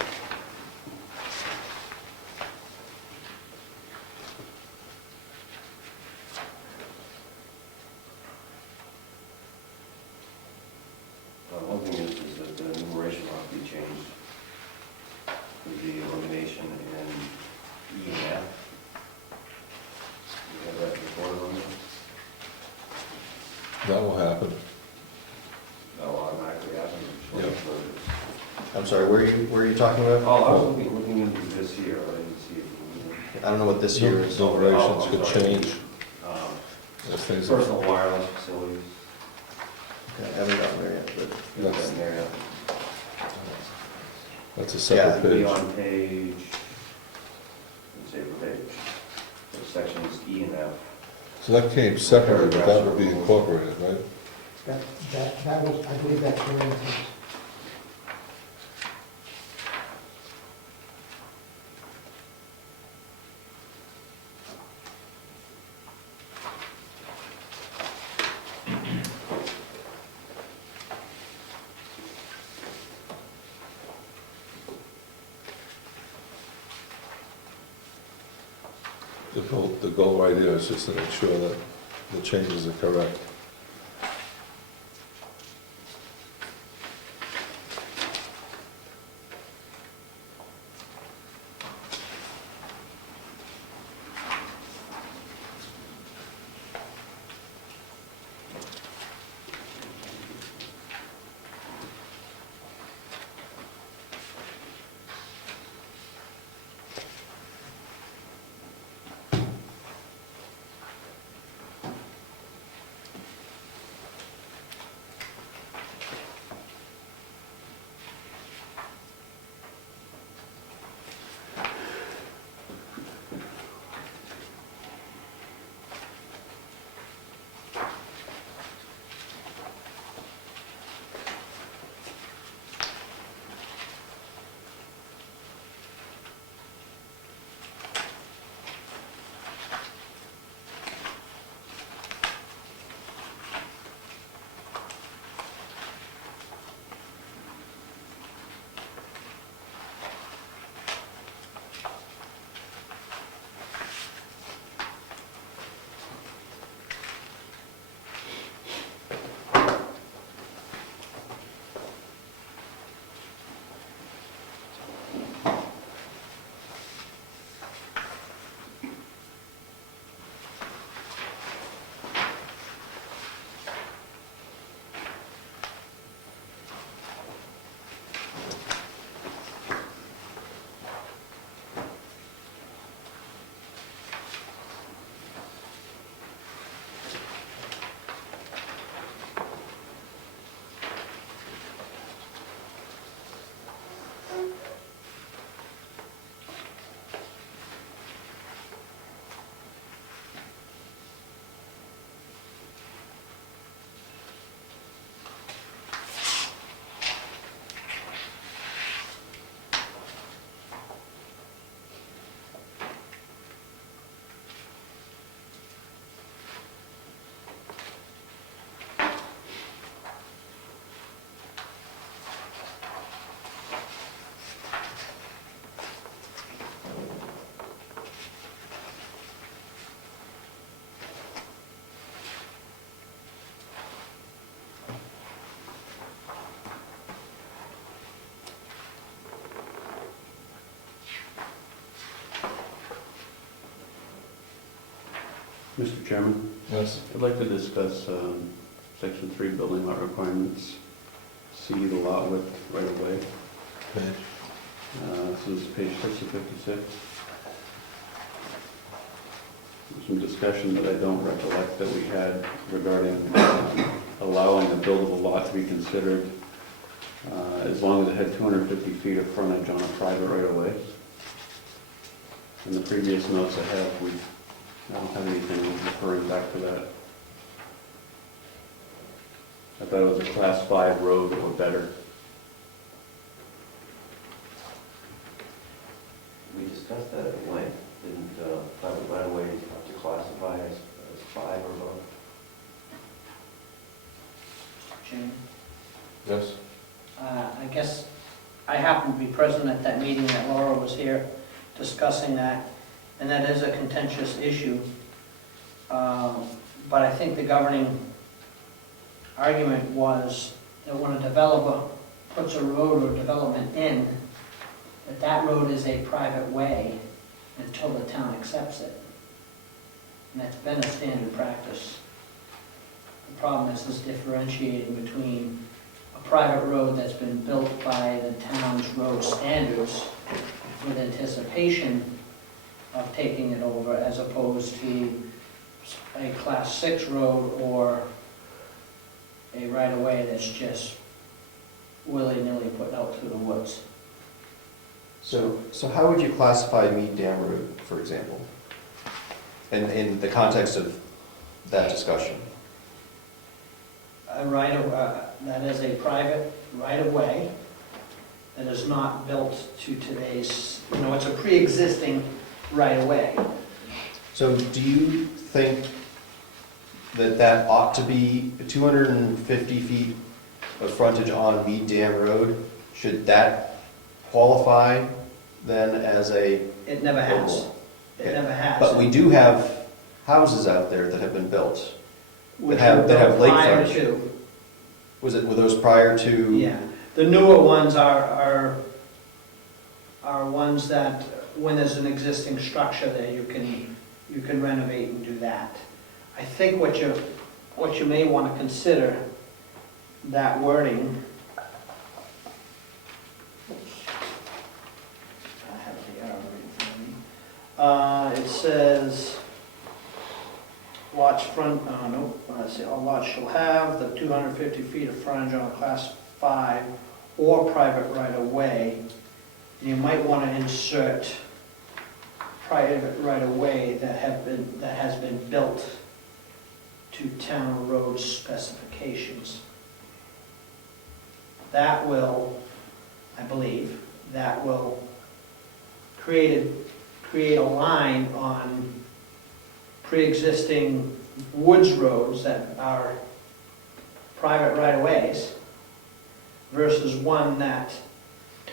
One thing is that the numeration ought to be changed with the elimination and E and F. You have that recorded on there? That will happen. That'll automatically happen. Yep. I'm sorry, where are you talking about? Oh, I was looking into this here, I didn't see it. I don't know what this here is. Numerations could change Um, as things are. Personal wireless facilities. Okay, I haven't gotten there yet, but That's- In there, That's a Yeah, separate Be page. on page, let's say the page, the sections E and F. So that came separately, but that would be incorporated, right? That was, I believe that's variances. The goal right here is just to make sure that the changes are correct. Mr. Chairman, Yes. I'd like to discuss Section 3 building lot requirements. C, the lot width right of way. Page. This is page 6 of 56. Some discussion that I don't recollect that we had regarding allowing a buildable lot to be considered as long as it had 250 feet of frontage on a private right-of-way. In the previous notes I have, I don't have anything referring back to that. I thought it was a class 5 road or better. We discussed that at length. Didn't private right-of-ways have to classify as 5 or above? Jim, Yes. I guess I happened to be present at that meeting that Laura was here discussing that, and that is a contentious issue. But I think the governing argument was that when a developer puts a road or development in, that road is a private way until the town accepts it. And that's been a standard practice. The problem is differentiating between a private road that's been built by the town's road standards with anticipation of taking it over, as opposed to a class 6 road or a right-of-way that's just willy-nilly put out through the woods. So how would you classify Mead Dam Road, for example? In the context of that discussion? That is a private right-of-way that is not built to today's, it's a pre-existing right-of-way. So do you think that ought to be 250 feet of frontage on Mead Dam Road? Should that qualify then as a... It never has. It Okay. never has. But we do have houses out there that have been built. Which that were have lake prior frontage. to. Were those prior to? Yeah, the newer ones are ones that, when there's an existing structure there, you can renovate and do that. I think what you may want to consider, that wording. Oops. I have the arrow right in front of me. It says, lots front, let's see, all lots shall have the 250 feet of frontage on a class 5 or private right-of-way. You might want to insert private right-of-way that has been built to town road specifications. That will, I believe, create a line on pre-existing woods roads that are private right-of-ways versus one that,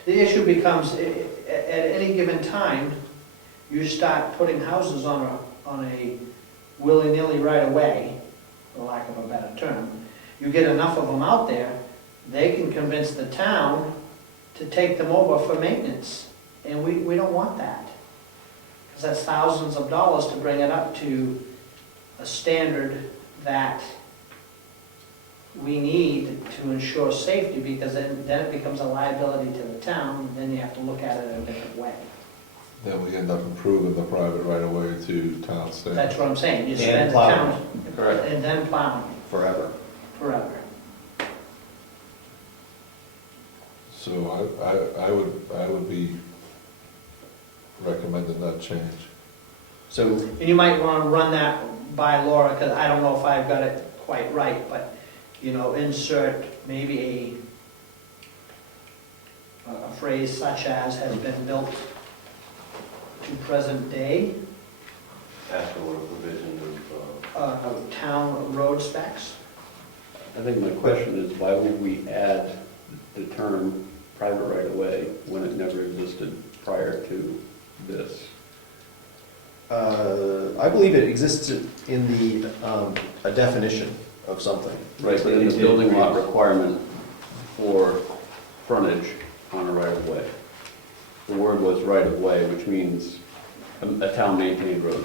the issue becomes, at any given time, you start putting houses on a willy-nilly right-of-way, for lack of a better term. You get enough of them out there, they can convince the town to take them over for maintenance. And we don't want that. Because that's thousands of dollars to bring it up to a standard that we need to ensure safety, because then it becomes a liability to the town, and then you have to look at it in a different way. Then we end up improving the private right-of-way to town standards. That's what I'm saying, you And spend the plowing. town, Correct. and then plowing Forever. forever. So I would be recommending that change. So, And you might want to run that by Laura, because I don't know if I've got it quite right, but, insert maybe a phrase such as has been built to present day, After what provision of, town road specs. I think my question is, why would we add the term private right-of-way when it never existed prior to this? I believe it exists in the, a definition of something. Right, but in the building lot requirement for frontage on a right-of-way, the word was right-of-way, which means a town-maintained road.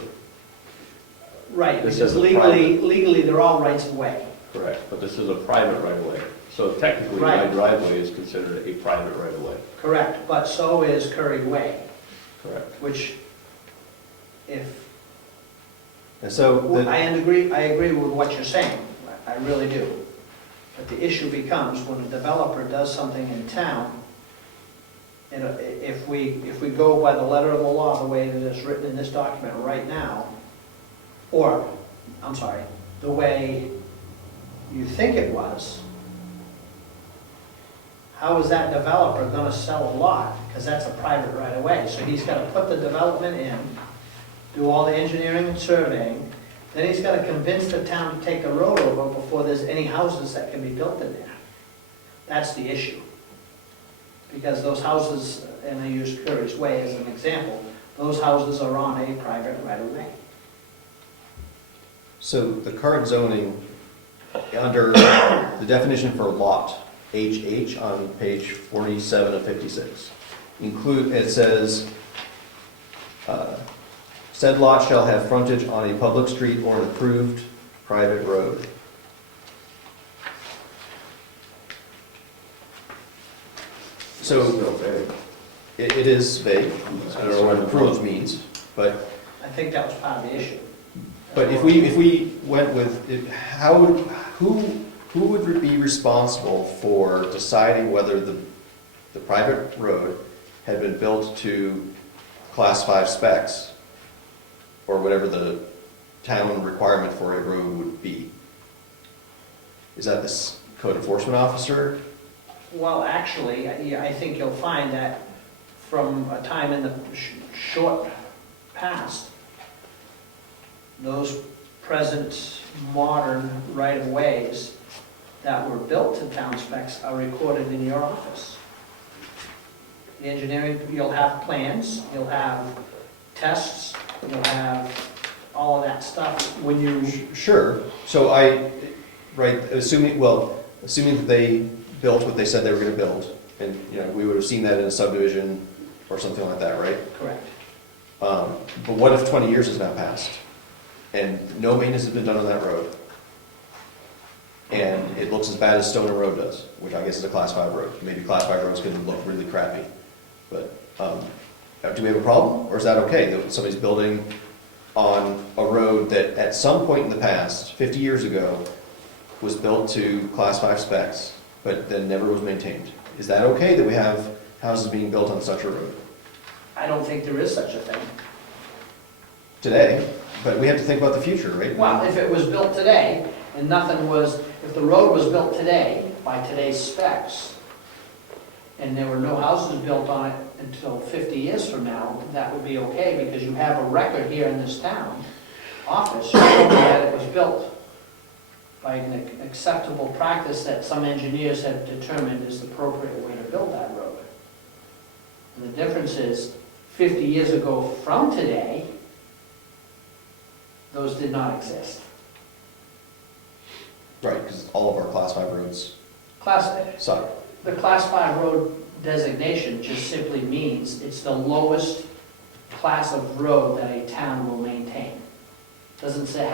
Right, This because is a private- legally, they're all rights of way. Correct, but this is a private right-of-way. So technically, my Right. driveway is considered a private right-of-way. Correct, but so is Curry Way, Correct. which if, And so, I agree with what you're saying, I really do. But the issue becomes when a developer does something in town, and if we go by the letter of the law, the way that it's written in this document right now, or, I'm sorry, the way you think it was, how is that developer gonna sell a lot? Because that's a private right of way. So he's gotta put the development in, do all the engineering and surveying, then he's gotta convince the town to take the road over before there's any houses that can be built in there. That's the issue. Because those houses, and I use Curry's Way as an example, those houses are on a private right of way. so the current zoning, under the definition for lot, HH, on page 47 of 56, it says, said lot shall have frontage on a public street or an approved private road. So Still vague. it is vague. I don't know what approved means, but I think that was part of the issue. But if we went with, who would be responsible for deciding whether the private road had been built to class 5 specs, or whatever the town requirement for a road would be? Is that the code enforcement officer? Well, actually, I think you'll find that from a time in the short past, those present modern right-of-ways that were built to town specs are recorded in your office. The engineering, you'll have plans, you'll have tests, you'll have all of that stuff when you, Sure, so assuming that they built what they said they were gonna build, and, we would have seen that in a subdivision or something like that, right? correct. But what if 20 years has now passed, and no maintenance has been done on that road? And it looks as bad as Stoner Road does, which I guess is a class 5 road. Maybe class 5 roads can look really crappy. But do we have a problem, or is that okay that somebody's building on a road that at some point in the past, 50 years ago, was built to class 5 specs, but then never was maintained? Is that okay that we have houses being built on such a road I don't think there is such a thing. today? But we have to think about the future, right? Well, if it was built today, and if the road was built today, by today's specs, and there were no houses built on it until 50 years from now, that would be okay, because you have a record here in this town office showing that it was built by an acceptable practice that some engineers have determined is the appropriate way to build that road. And the difference is, 50 years ago from today, those did not exist. Right, because all of our class 5 roads suck. The Class 5 road designation just simply means it's the lowest class of road that a town will maintain. Doesn't say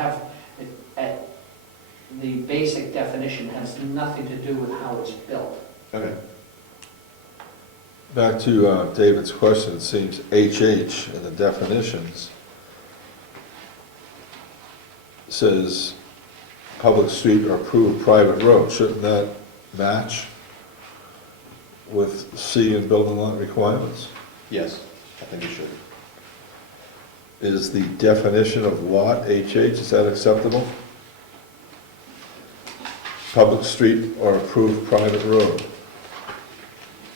the basic definition has nothing to do with how it's built. Okay. Back to David's question, it seems HH in the definitions says public street or approved private road. Shouldn't that match with C in building lot requirements? Yes, I think it should. Is the definition of what, HH, is that acceptable? Public street or approved private road.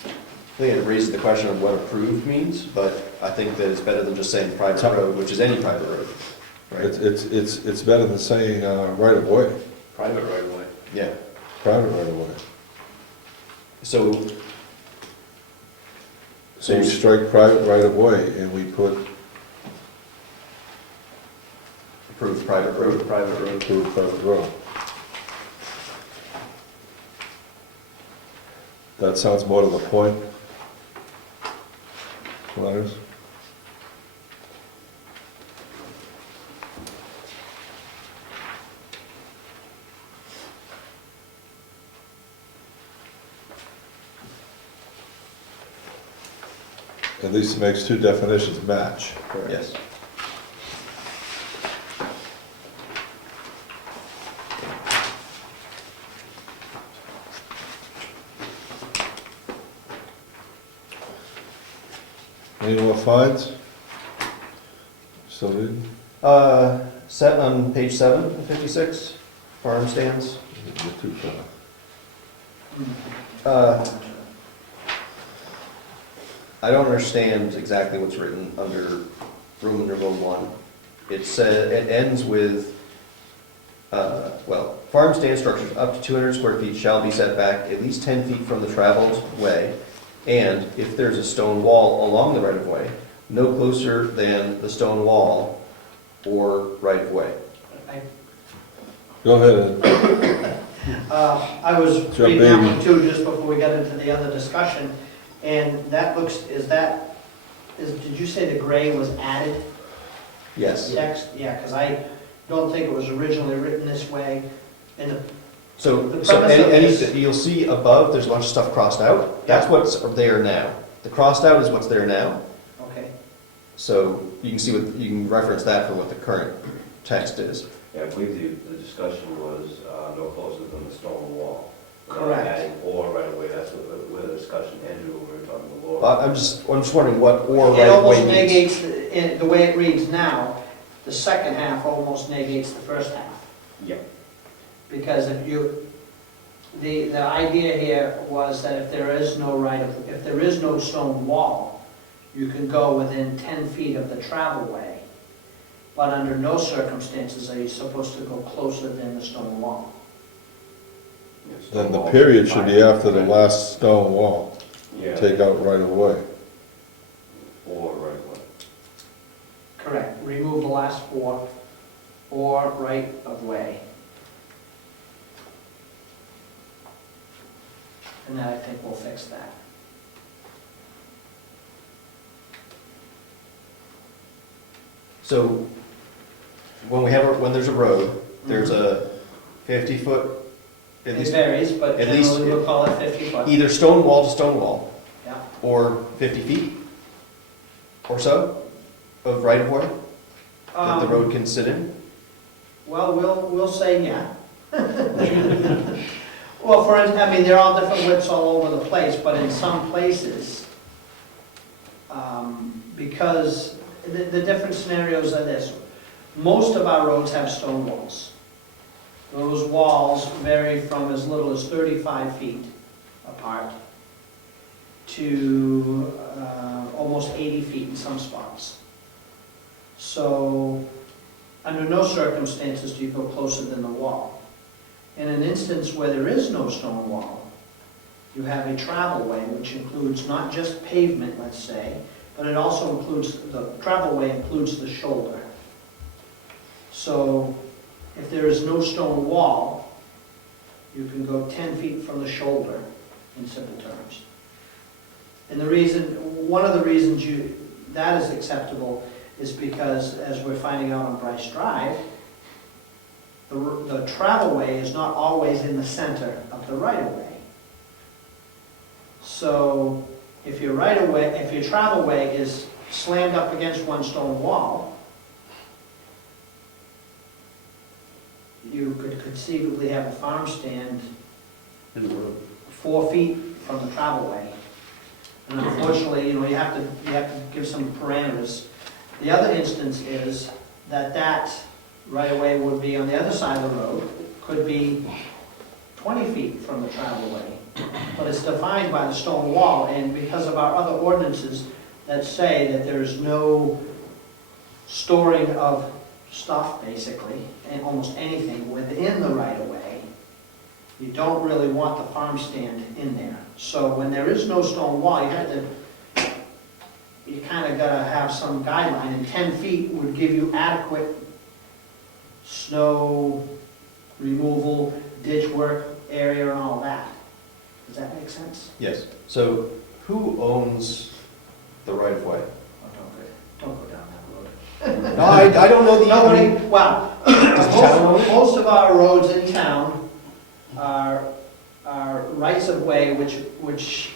I think it raises the question of what approved means, but I think that it's better than just saying private road, which is any private road, right? It's better than saying right of way, Private right-of-way. Yeah, private right of way. so, So you strike private right of way and we put approved private road. approved private road. That sounds more to the point. Letters? At least it makes two definitions match. Yes. Any more fines? Still reading? Set on page 7 of 56, farm stands. You're too far. I don't understand exactly what's written under Roman numeral 1. It says, it ends with, farm stand structures up to 200 square feet shall be set back at least 10 feet from the traveled way, and if there's a stone wall along the right-of-way, no closer than the stone wall or right-of-way. Go ahead, Ed. I was Jump reading that in. one too, just before we got into the other discussion, and that looks, did you say the gray was added? Yes. Text, yeah, because I don't think it was originally written this way, and the So, The so premise of any, this- you'll see above, there's a bunch of stuff crossed out. That's what's there now. The crossed out is what's there now. okay, So you can see what, you can reference that for what the current text is. Yeah, I believe the discussion was no closer than the stone wall. Correct. Adding or right away, that's where the discussion ended when we were talking about law. But I'm just wondering what or it right almost away means. negates, the way it reads now, the second half almost negates the first half. Yeah. Because if you, the idea here was that if there is no stone wall, you can go within 10 feet of the travel way, but under no circumstances are you supposed to go closer than the stone wall. Yeah, stone Then the wall, period should be fine. after the last stone wall. Yeah. Take out right away. Or right away. Correct. Remove the last four, or right of way. And then I think we'll fix that. So when there's a road, there's a 50-foot, at It least varies, but at least- generally we'll call it 50 foot. either stone wall to stone wall, Yeah. or 50 feet or so of right of way that the road can sit in. Well, we'll say yeah. Well, for instance, I mean, they're all different widths all over the place, but in some places, because the different scenarios are this. Most of our roads have stone walls. Those walls vary from as little as 35 feet apart to almost 80 feet in some spots. So, under no circumstances do you go closer than the wall. In an instance where there is no stone wall, you have a travel way, which includes not just pavement, let's say, but it also includes, the travel way includes the shoulder. So, if there is no stone wall, you can go 10 feet from the shoulder in simple terms. And one of the reasons that is acceptable is because, as we're finding out on Bryce Drive, the travel way is not always in the center of the right-of-way. So if your travel way is slammed up against one stone wall, you could conceivably have a farm stand In the road. 4 feet from the travel way. And unfortunately, you have to give some parameters. The other instance is that right-of-way would be on the other side of the road, could be 20 feet from the travel way. But it's defined by the stone wall, and because of our other ordinances that say that there's no storing of stuff, basically, and almost anything within the right-of-way, you don't really want the farm stand in there. So when there is no stone wall, you kind of gotta have some guideline, and 10 feet would give you adequate snow removal, ditch work area and all that. Does that make sense? Yes. So who owns the right of way? Oh, don't go down that road. No, I don't know the. Nobody, well, Does the town own it? most of our roads in town are rights of way, which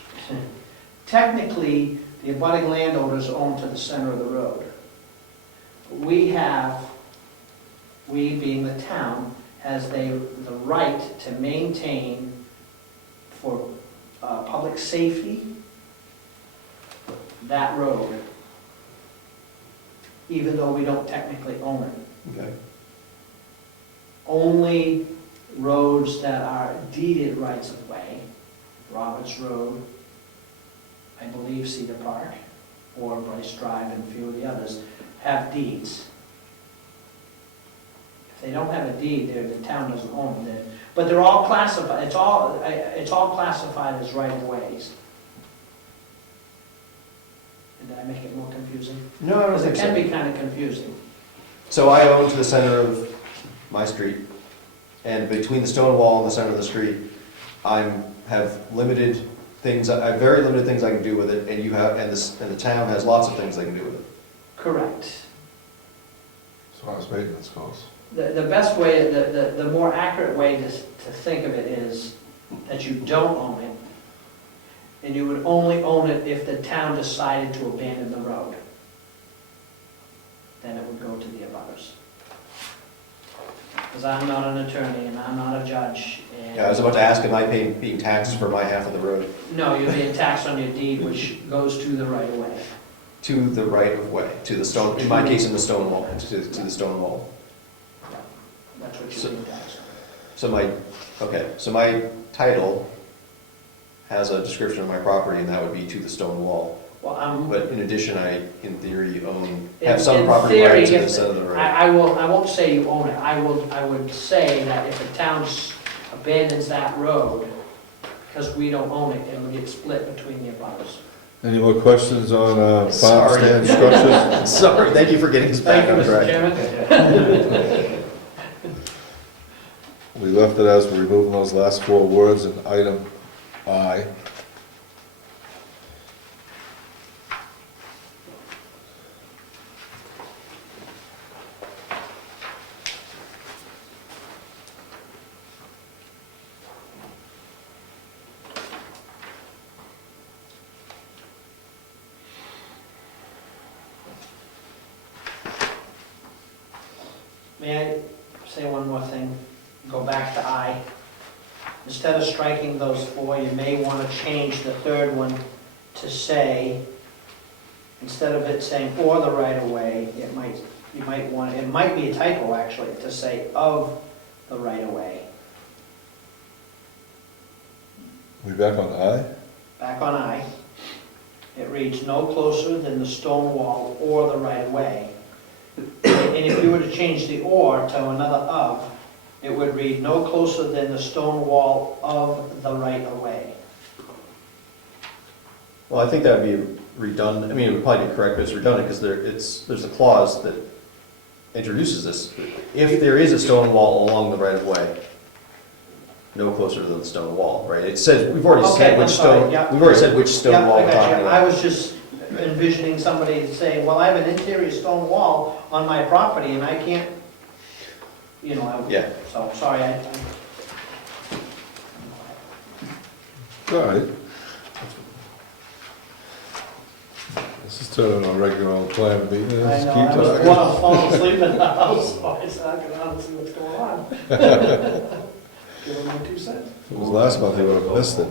technically the abutting landowners own to the center of the road. We being the town, has the right to maintain for public safety that road, even though we don't technically own it. Okay. Only roads that are deeded rights of way, Roberts Road, I believe Cedar Park, or Bryce Drive and a few of the others, have deeds. If they don't have a deed, the town doesn't own them. But they're all classified, it's all classified as right of ways. Did I make it more confusing? No, I don't Because it think so. can be kind of confusing. So I own to the center of my street, and between the stone wall and the center of the street, have limited things, I have very limited things I can do with it, and and the town has lots of things they can do with it. Correct. As far as maintenance goes. The best way, the more accurate way to think of it is that you don't own it, and you would only own it if the town decided to abandon the road. Then it would go to the abutters. Because I'm not an attorney and I'm not a judge. And Yeah, I was about to ask, am I being taxed for my half of the road? no, you're being taxed on your deed, which goes to the right of way. To the right of way, to the stone, in my case, in the stone wall, to the stone wall. That's what you're being taxed on. So my title has a description of my property, and that would be to the stone wall. Well, But in addition, I, in theory, In- have some in property theory, rights in the if- center of the road. I won't say you own it. I would say that if the town abandons that road, because we don't own it, it would get split between the abutters. Any more questions on farm Sorry. stand structures? Sorry, thank you for getting us back Thank you, on Mr. track. Chairman. We left it as we're removing those last 4 words in item I. May I say one more thing? Go back to I. Instead of striking those 4, you may want to change the third one to say, instead of it saying or the right of way, it might be a typo actually, to say of the right of way. We back on I? Back on I. It reads no closer than the stone wall or the right of way. And if you were to change the or to another of, it would read no closer than the stone wall of the right of way. Well, I think that would be redundant, I mean, it would probably be correct, but it's redundant, because there's a clause that introduces this. If there is a stone wall along the right of way, no closer than the stone wall, right? It says, we've already Okay, said I'm which sorry, stone, yeah. we've already said which stone Yeah, wall I we're got talking you. I about. was just envisioning somebody saying, well, I have an interior stone wall on my property and I can't, Yeah. So, sorry, All right. This is turning on a regular old plan to me. I Let's know, keep I was talking. falling asleep in the house, so I said, I can honestly see what's going on. Give them my 2 cents. If it was last month, I would have missed it.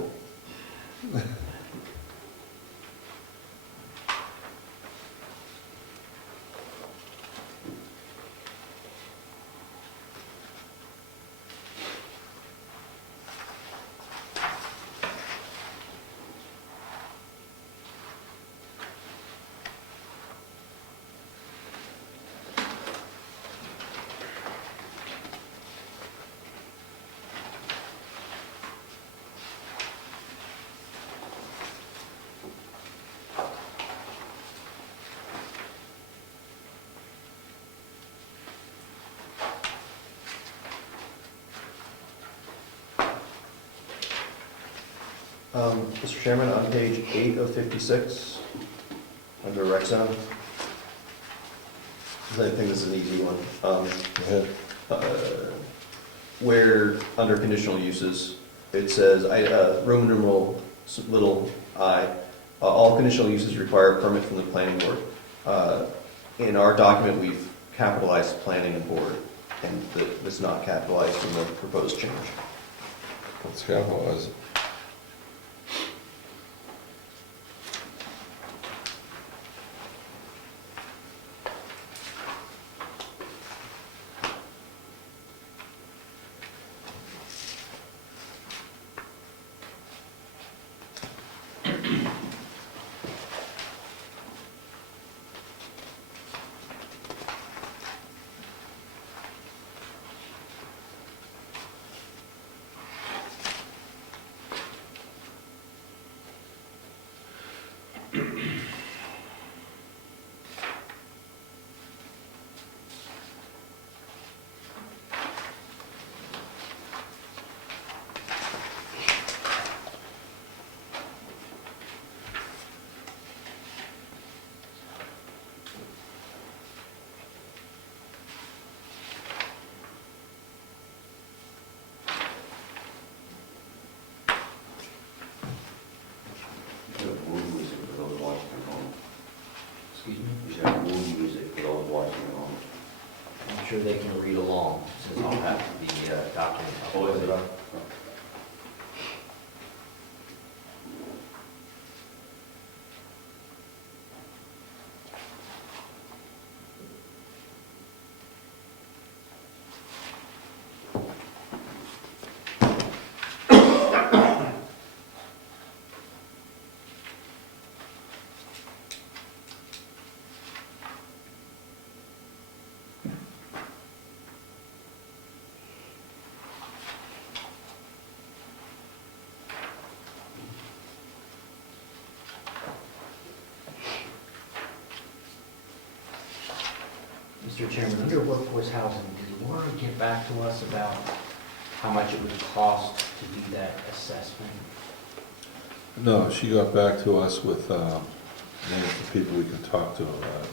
Mr. Chairman, on page 8 of 56, under rec zone, I think this is an easy one. Go ahead. Where, under conditional uses, it says, Roman numeral little I, All conditional uses require a permit from the planning board. In our document, we've capitalized planning and board, and it's not capitalized in the proposed change. Let's capitalize it. You should have mood music for those watching at home. Excuse me? You should have mood music for those watching at home. I'm sure they can read along, since I'll have the document. Oh, is it up? Mr. Chairman, under workforce housing, did Laura get back to us about how much it would cost to do that assessment? No, she got back to us with names of people we can talk to about it.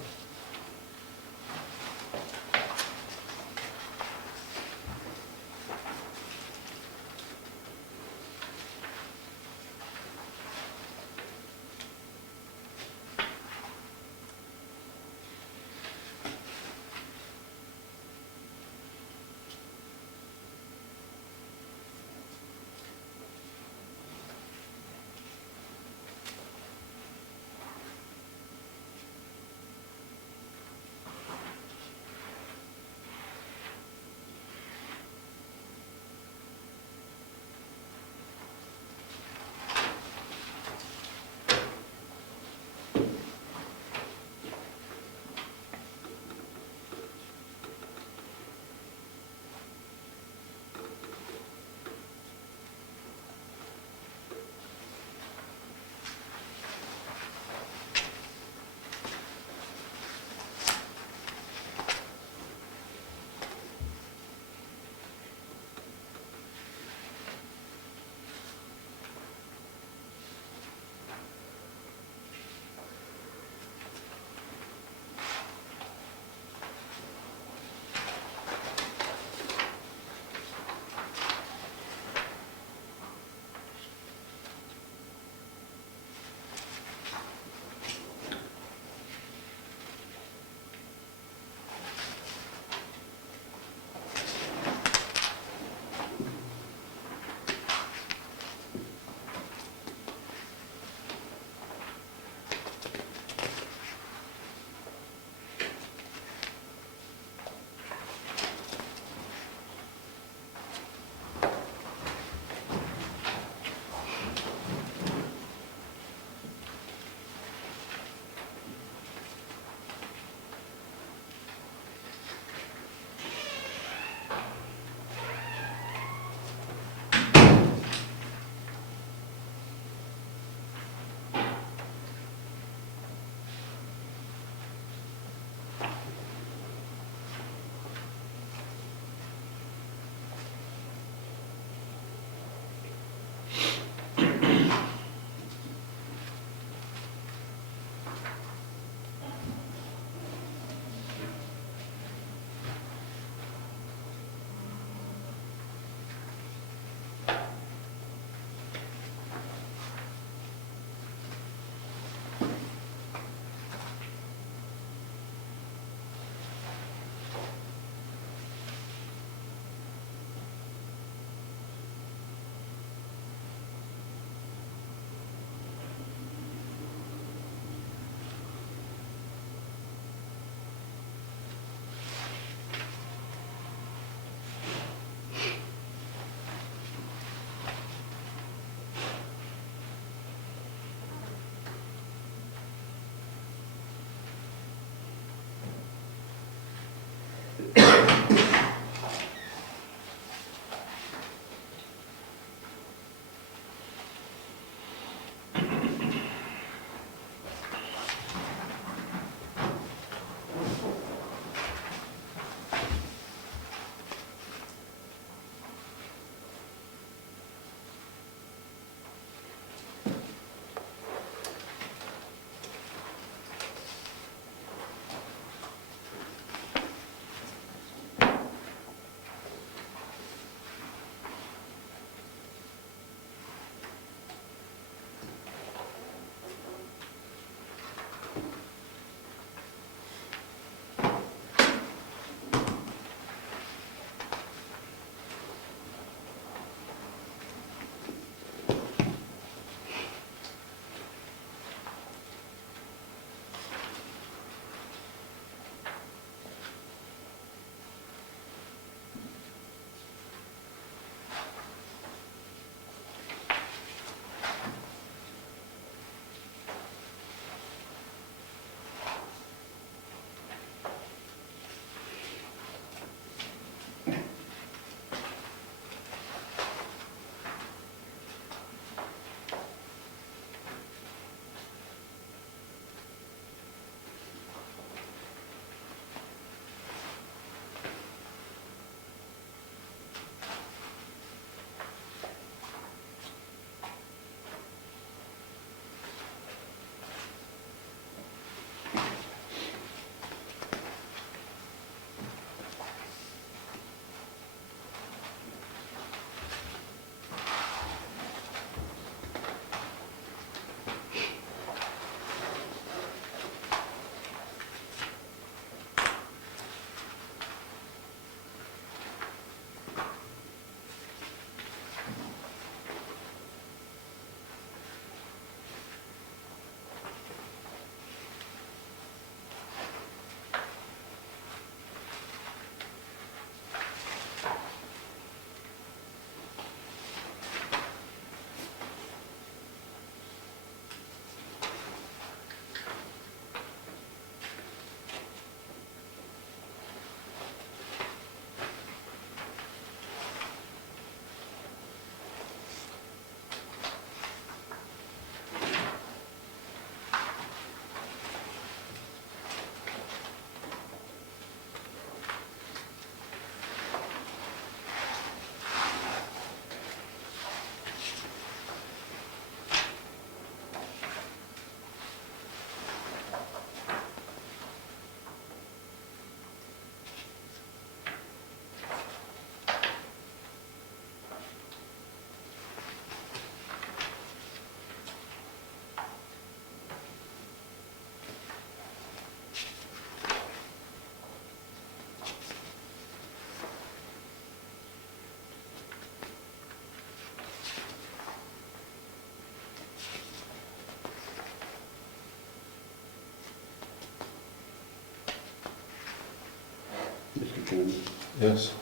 Mr. Chairman. Yes.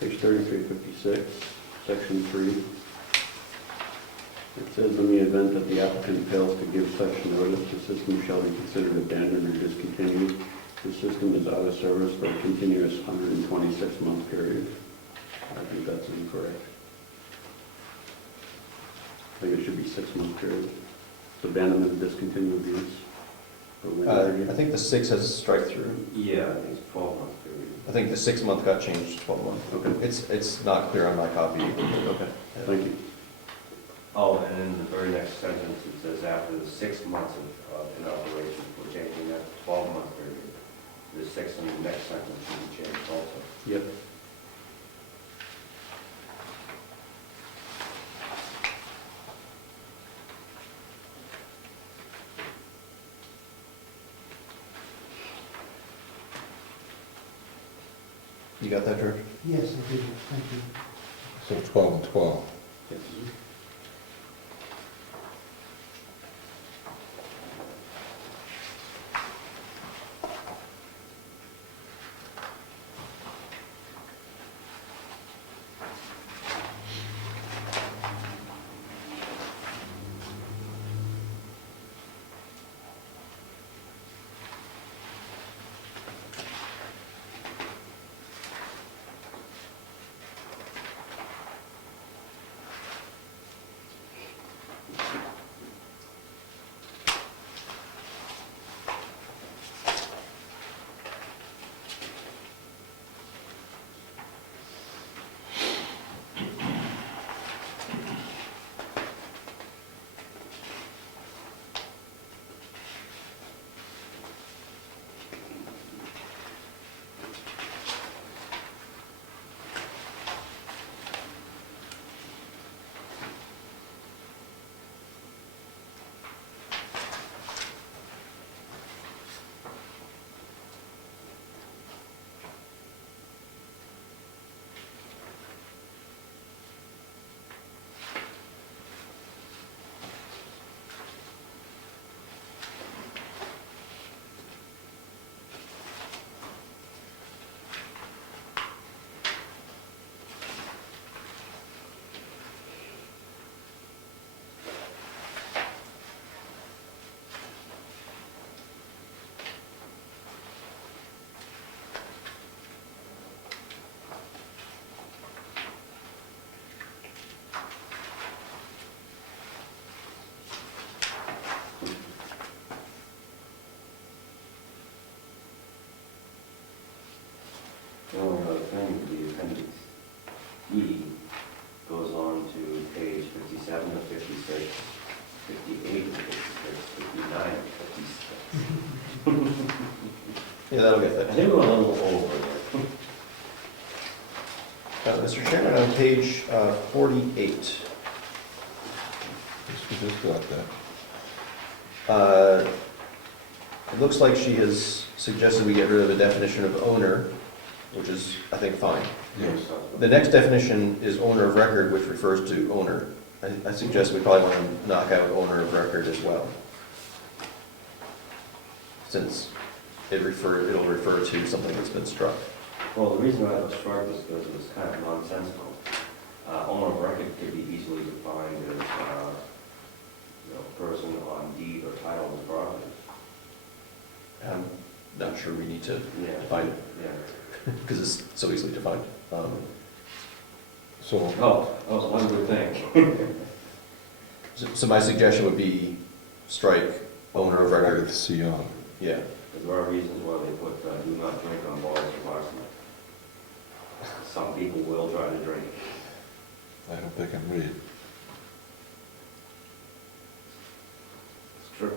Page 3356, section 3. It says, in the event that the applicant fails to give such notice, the system shall be considered abandoned or discontinued. The system is out of service for a continuous 126-month period. I think that's incorrect. I think it should be 6-month period. It's abandonment or discontinued use. I think the 6 has a strike through. Yeah, I think it's 12-month period. I think the 6-month got changed to 12 month. Okay. It's not clear on my copy. Okay, thank you. Oh, and in the very next sentence, it says after the 6 months of in operation, we're changing that to 12-month period. The 6 in the next sentence should be changed also. Yep. You got that, George? Yes, I do, thank you. So 12 and 12. Yes. The only other thing, the appendix E goes on to page 57 of 56, 58 of 56, 59 of 56. Yeah, that'll get I that. think we're a little over there. Mr. Chairman, on page 48, Yes, we just got that. it looks like she has suggested we get rid of the definition of owner, which is, I think, fine. Yes. The next definition is owner of record, which refers to owner. I suggest we probably want to knock out owner of record as well, since it'll refer to something that's been struck. Well, the reason why I was struck is because it was kind of nonsensical. Owner of record could be easily defined as, person on deed or title of the property. I'm not sure we need to Yeah. define it, Yeah. because it's so easily defined. So, Oh, that was one good thing. So my suggestion would be strike owner of record. C on. Yeah. There are reasons why they put do not drink on boards of larceny. Some people will try to drink. I hope they can read. It's true.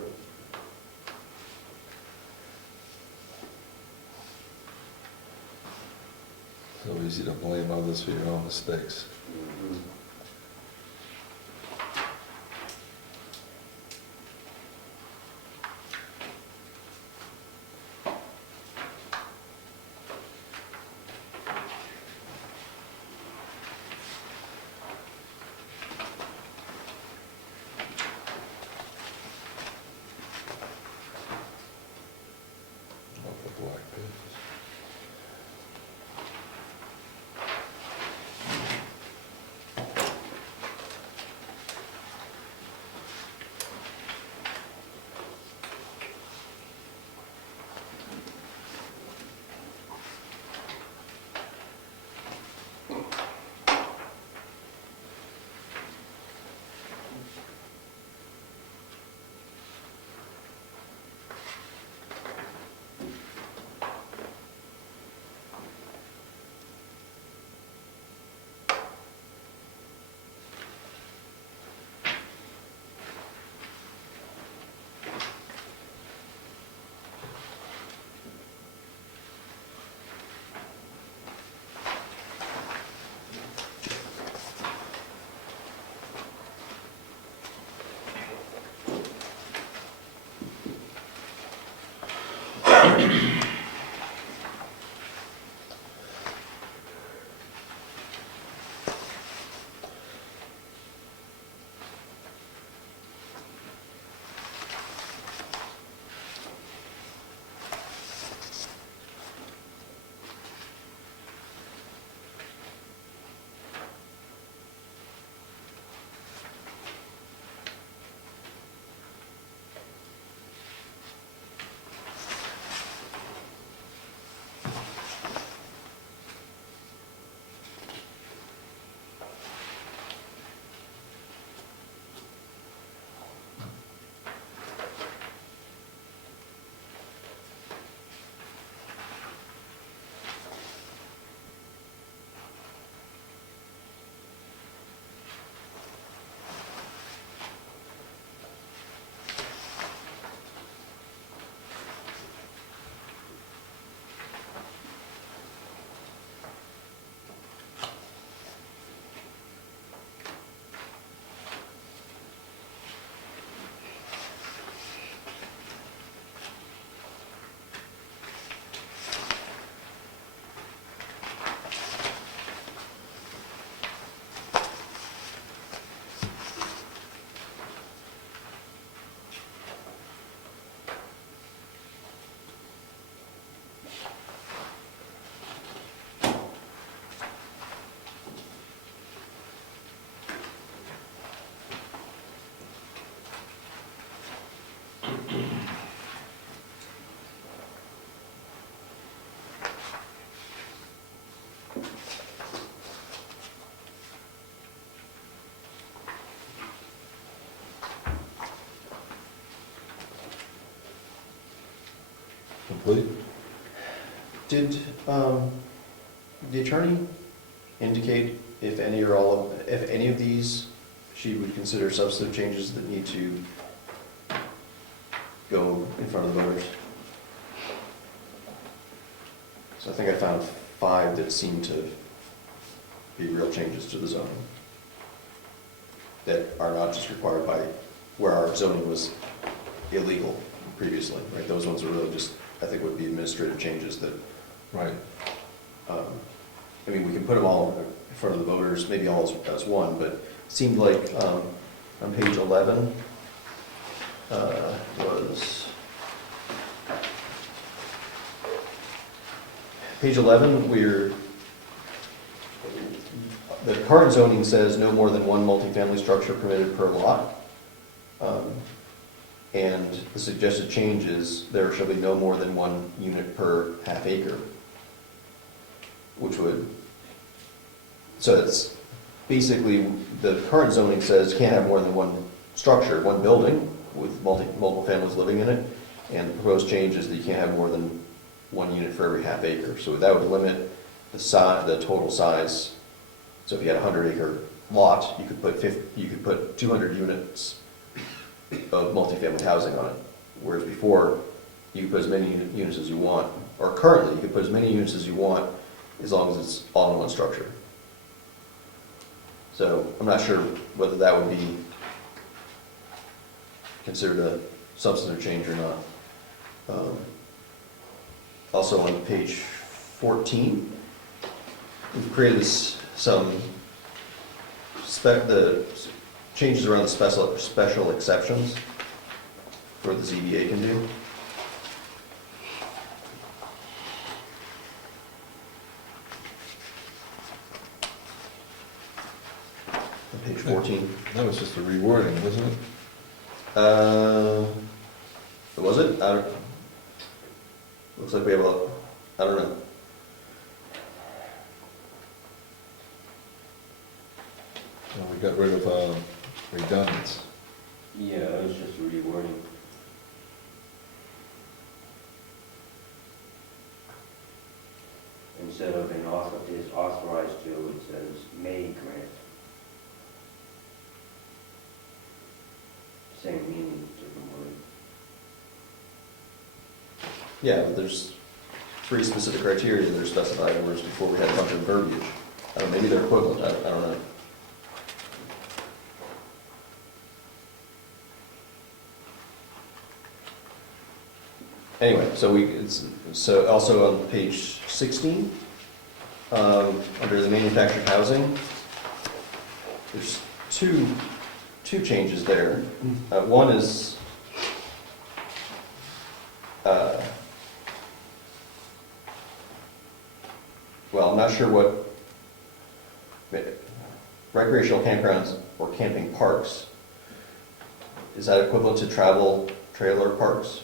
So easy to blame others for your own mistakes. Mhm. Not the black pages. Complete? Did the attorney indicate if any or all of, if any of these she would consider substantive changes that need to go in front of the voters? So I think I found 5 that seemed to be real changes to the zoning that are not just required by where our zoning was illegal previously, right? Those ones are really just, I think, would be administrative changes that, Right. I mean, we can put them all in front of the voters, maybe all as one, but it seemed like on page 11 was, page 11, the current zoning says no more than one multifamily structure permitted per lot. And the suggested change is there shall be no more than 1 unit per half acre, which would, so it's basically, the current zoning says you can't have more than 1 structure, 1 building with multiple families living in it, and the proposed change is that you can't have more than 1 unit for every half acre. So that would limit the size, the total size. So if you had a 100-acre lot, you could put 200 units of multifamily housing on it, whereas before, you could put as many units as you want, or currently, you could put as many units as you want, as long as it's all in one structure. So I'm not sure whether that would be considered a substantive change or not. Also on page 14, we've created some the changes around the special exceptions for the ZBA can do. On page 14. That was just a rewording, wasn't it? Was it? Looks like we have I don't know. Well, we got rid of redundance. Yeah, it was just a rewording. Instead of an author is authorized to, it says may grant. Same meaning, different word. Yeah, but there's 3 specific criteria that are specified, whereas before we had a bunch of verbiage. I don't know, maybe they're equivalent, I don't know. Anyway, so also on page 16, under the manufactured housing, there's two changes there. One is, well, I'm not sure what, recreational campgrounds or camping parks, is that equivalent to travel trailer parks?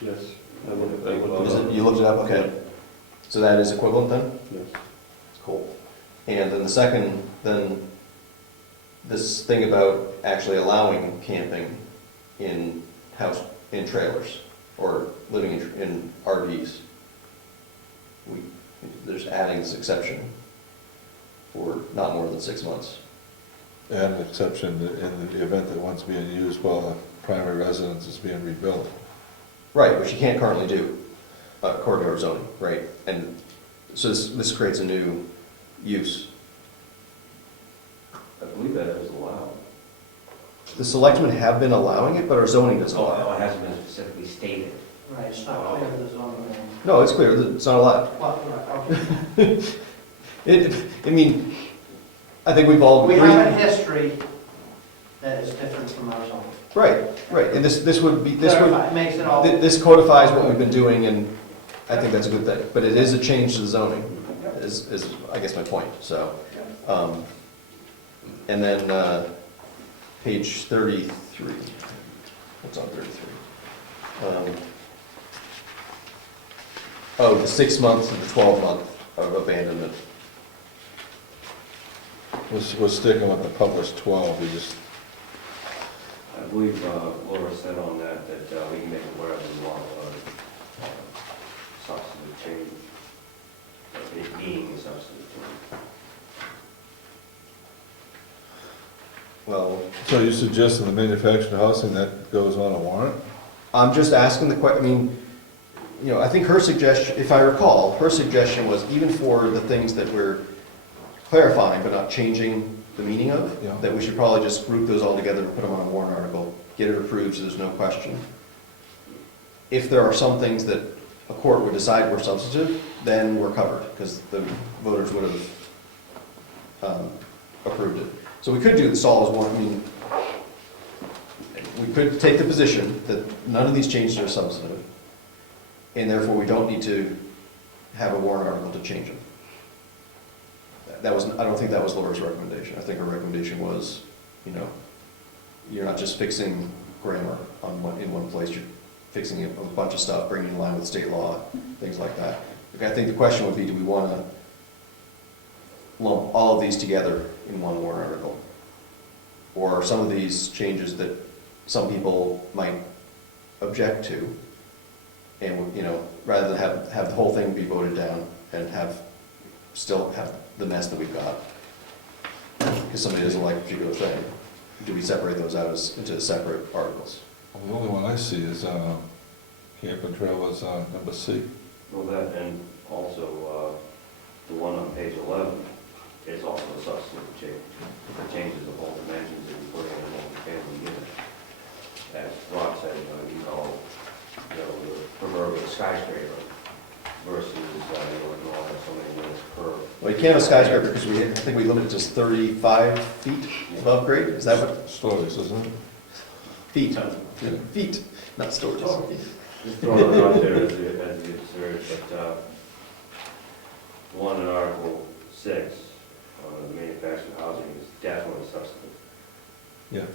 Yes. You looked it up, okay. So that is equivalent then? Yes. Cool. And then the second, this thing about actually allowing camping in trailers or living in RVs. There's adding this exception for not more than 6 months. And an exception in the event that one's being used while the primary residence is being rebuilt. Right, which you can't currently do, according to our zoning, right? And so this creates a new use. I believe that is allowed. The selectmen have been allowing it, but our zoning doesn't allow it. it hasn't been specifically stated. Right, it's not clear the zoning. No, it's clear that it's not allowed. Well, right, okay. I think we've all We agreed. have a history that is different from our zoning. Right, and this would Clarify, it makes it all. this codifies what we've been doing, and I think that's a good thing. But it is a change to the zoning, is I guess my point, so. And then, page 33, what's on 33? The 6 months and the 12 month of abandonment. We're sticking with the published 12, we just, I believe Laura said on that we can make it whatever we want, substantive change, it being a substantive change. Well, so you suggesting the manufactured housing that goes on a warrant? I'm just asking the question, I think her suggestion, if I recall, her suggestion was even for the things that we're clarifying but not changing the meaning of, Yeah. that we should probably just group those all together and put them on a warrant article, get it approved so there's no question. If there are some things that a court would decide were substantive, then we're covered, because the voters would have approved it. So we could do this all as one, we could take the position that none of these changes are substantive, and therefore we don't need to have a warrant article to change them. I don't think that was Laura's recommendation. I think her recommendation was, you're not just fixing grammar in one place, you're fixing a bunch of stuff, bringing it in line with state law, things like that. I think the question would be, do we want to lump all of these together in one warrant article? Or some of these changes that some people might object to, and rather than have the whole thing be voted down and still have the mess that we've got, because somebody doesn't like a particular thing, do we separate those out into separate articles? Well, the only one I see is camp and trailers on number C. Well, that, and also the one on page 11 is also a substantive change. It changes the whole dimensions that you put in a multi-family unit. As Rob said, the proverbial skyscraper versus, have so many units per. Well, you can't have a skyscraper because I think we limit it to just 35 feet above grade. Is that what? Stories, isn't it? Feet. Yeah, feet, not stories. Just throwing it out there as the absurd, but one in Article 6 on the manufactured housing is definitely substantive. Yeah.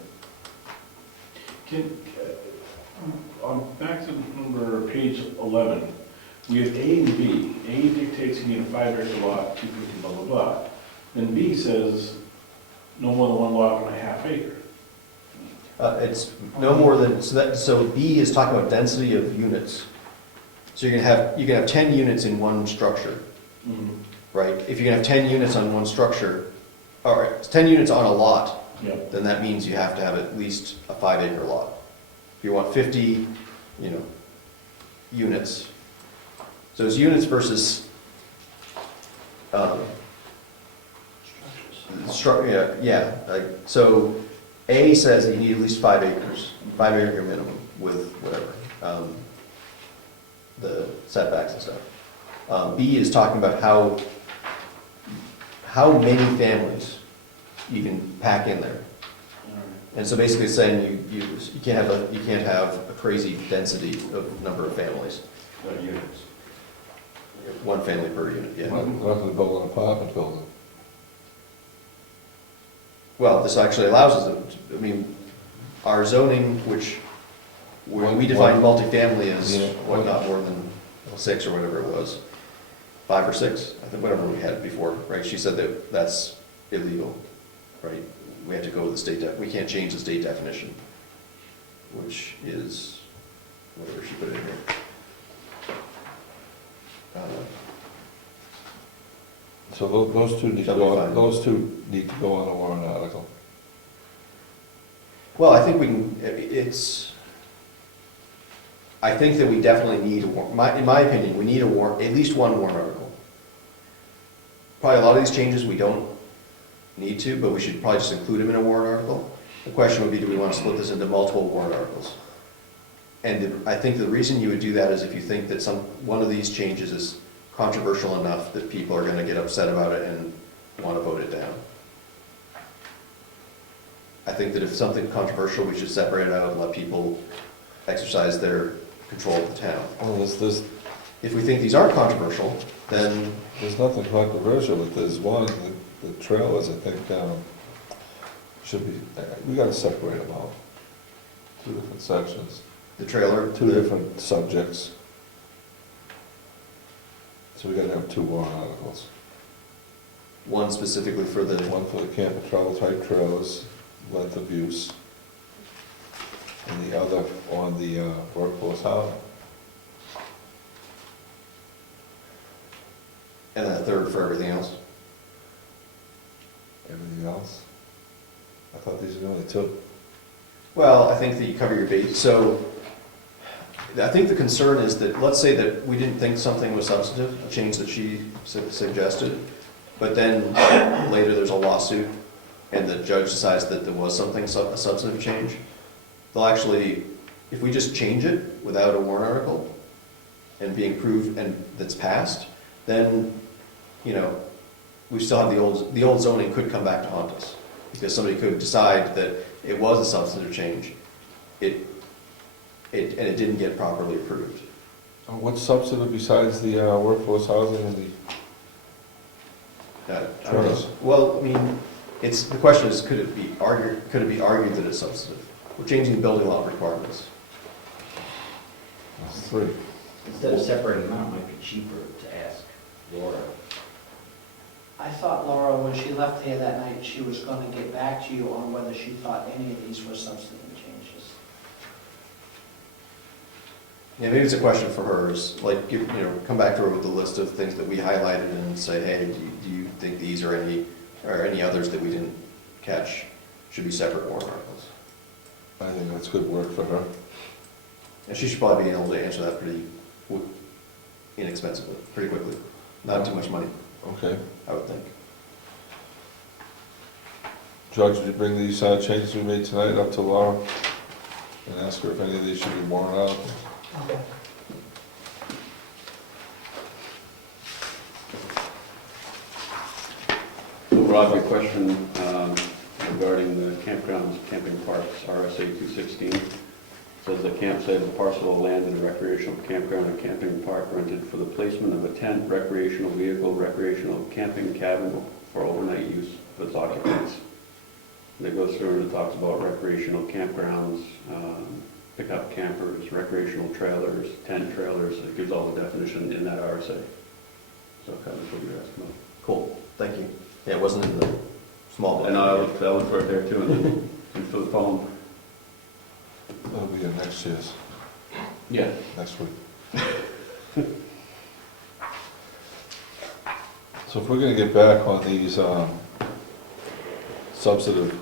Back to number page 11, we have A and B. A dictates you need a 5-acre lot, 250, blah, blah, blah. Then B says no more than one lot and a half acre. It's no more than, so B is talking about density of units. So you can have 10 units in one structure, right? If you can have 10 units on one structure, or 10 units on a lot, Yep. then that means you have to have at least a 5-acre lot. If you want 50, units. So it's units versus, so A says that you need at least 5 acres, 5-acre minimum with whatever. the setbacks and stuff. B is talking about how many families you can pack in there. And so basically it's saying you can't have a crazy density of number of families. Units. One family per unit, yeah. Not gonna build an apartment building. Well, this actually allows us to, I mean, our zoning, where we define multifamily as, Yeah. what, not more than 6 or whatever it was, 5 or 6, I think, whatever we had before, right? She said that that's illegal, right? We have to go with the state, we can't change the state definition, which is, whatever she put in here. So those two need to Shall we go, find- those two need to go on a warrant article. Well, I think we can, I think that we definitely need, in my opinion, we need at least one warrant article. Probably a lot of these changes we don't need to, but we should probably just include them in a warrant article. The question would be, do we want to split this into multiple warrant articles? And I think the reason you would do that is if you think that one of these changes is controversial enough that people are gonna get upset about it and want to vote it down. I think that if something controversial, we should separate it out and let people exercise their control of the town. Well, there's If we think these aren't controversial, then, nothing controversial, but there's one, the trailers, I think, should be, we gotta separate them out. Two different sections, the trailer. two different subjects. So we gotta have two warrant articles. One specifically for the, One for the camper travel type trailers, length of use, and the other on the workforce housing. and then a third for everything else. Everything else? I thought these were only two. Well, I think that you cover your base, so I think the concern is that, let's say that we didn't think something was substantive, a change that she suggested, but then later there's a lawsuit, and the judge decides that there was something, a substantive change. They'll actually, if we just change it without a warrant article, and being approved, and that's passed, then, we still have the old zoning could come back to haunt us. Because somebody could decide that it was a substantive change, and it didn't get properly approved. What's substantive besides the workforce housing and the I don't know. Well, I mean, the question is, could it be argued that it's substantive? We're changing building law requirements. three? Instead of separating them out, it might be cheaper to ask Laura. I thought Laura, when she left here that night, she was gonna get back to you on whether she thought any of these were substantive changes. Yeah, maybe it's a question for her, is like, come back to her with the list of things that we highlighted and say, hey, do you think these or any others that we didn't catch should be separate warrant articles? I think that's good work for her. And she should probably be able to answer that pretty inexpensively, pretty quickly. Not too much money, Okay. I would think. George, did you bring these changes we made tonight up to Laura and ask her if any of these should be warrant articles? Okay. So Rob, your question regarding the campgrounds, camping parks, RSA 216, says the campsite of a parcel of land in a recreational campground or camping park rented for the placement of a tent, recreational vehicle, recreational camping cabin for overnight use of its occupants. And it goes through and it talks about recreational campgrounds, pickup campers, recreational trailers, tent trailers. It gives all the definition in that RSA. So kind of what you're asking about. Cool, thank you. Yeah, it wasn't in the small. And that was right there too, and then into the phone. That'll be in next year's, Yeah. next week. So if we're gonna get back on these substantive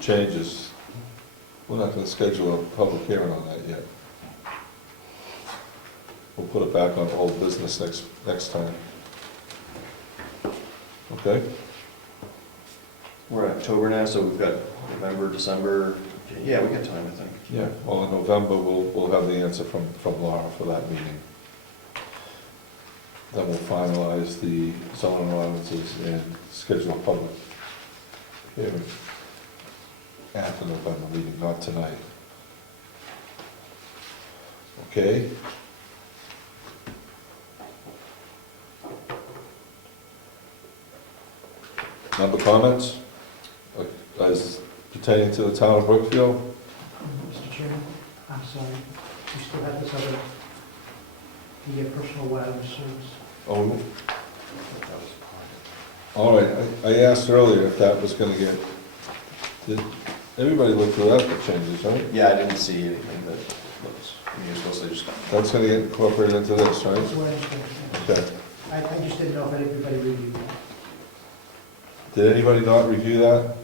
changes, we're not gonna schedule a public hearing on that yet. We'll put it back on old business next time. Okay? We're in October now, so we've got November, December, we got time, I think. Yeah. Well, in November, we'll have the answer from Laura for that meeting. then we'll finalize the zoning ordinances and schedule a public hearing at the November meeting, not tonight. Okay? Number comments? As pertaining to the town of Brookfield? Mr. Chairman, I'm sorry, we still have this other, the personal wireless service. Oh. All right, I asked earlier if that was gonna get, did, everybody look through that for changes, right? Yeah, I didn't see anything that looks, you're supposed to just, That's gonna get incorporated into this, right? That's what I understand. Okay. I just didn't know if everybody reviewed that. Did anybody not review that?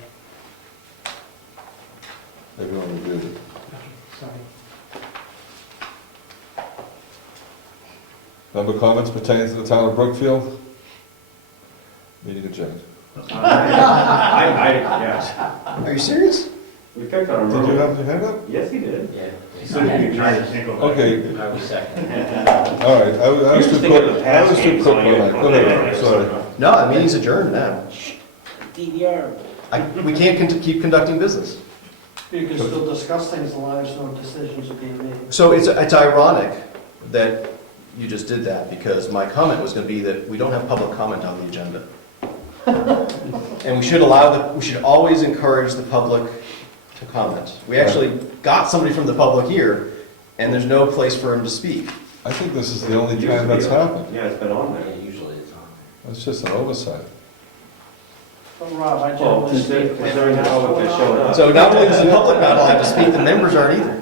Everyone reviewed it. Sorry. Number comments pertaining to the town of Brookfield? Meeting adjourned. Yes. are you serious? We picked on him. Did you have your hand up? Yes, he did. Yeah. So you can can't go back. Okay, I was second. all right, I was too thinking of quick, the I was past too games, quick so on you- that. Go ahead, sorry. No, the meeting's adjourned now. DVR. We can't keep conducting business. You can still discuss things as long as no decisions are being made. So it's ironic that you just did that, because my comment was gonna be that we don't have public comment on the agenda. And we should we should always encourage the public to comment. We actually got somebody from the public here, and there's no place for him to speak. I think this is the only time that's happened. Yeah, it's been on there. Usually it's on. It's just an oversight. But Rob, I Well, generally speak. considering the public that showed up. So not only does the public not allowed to speak, the members aren't either.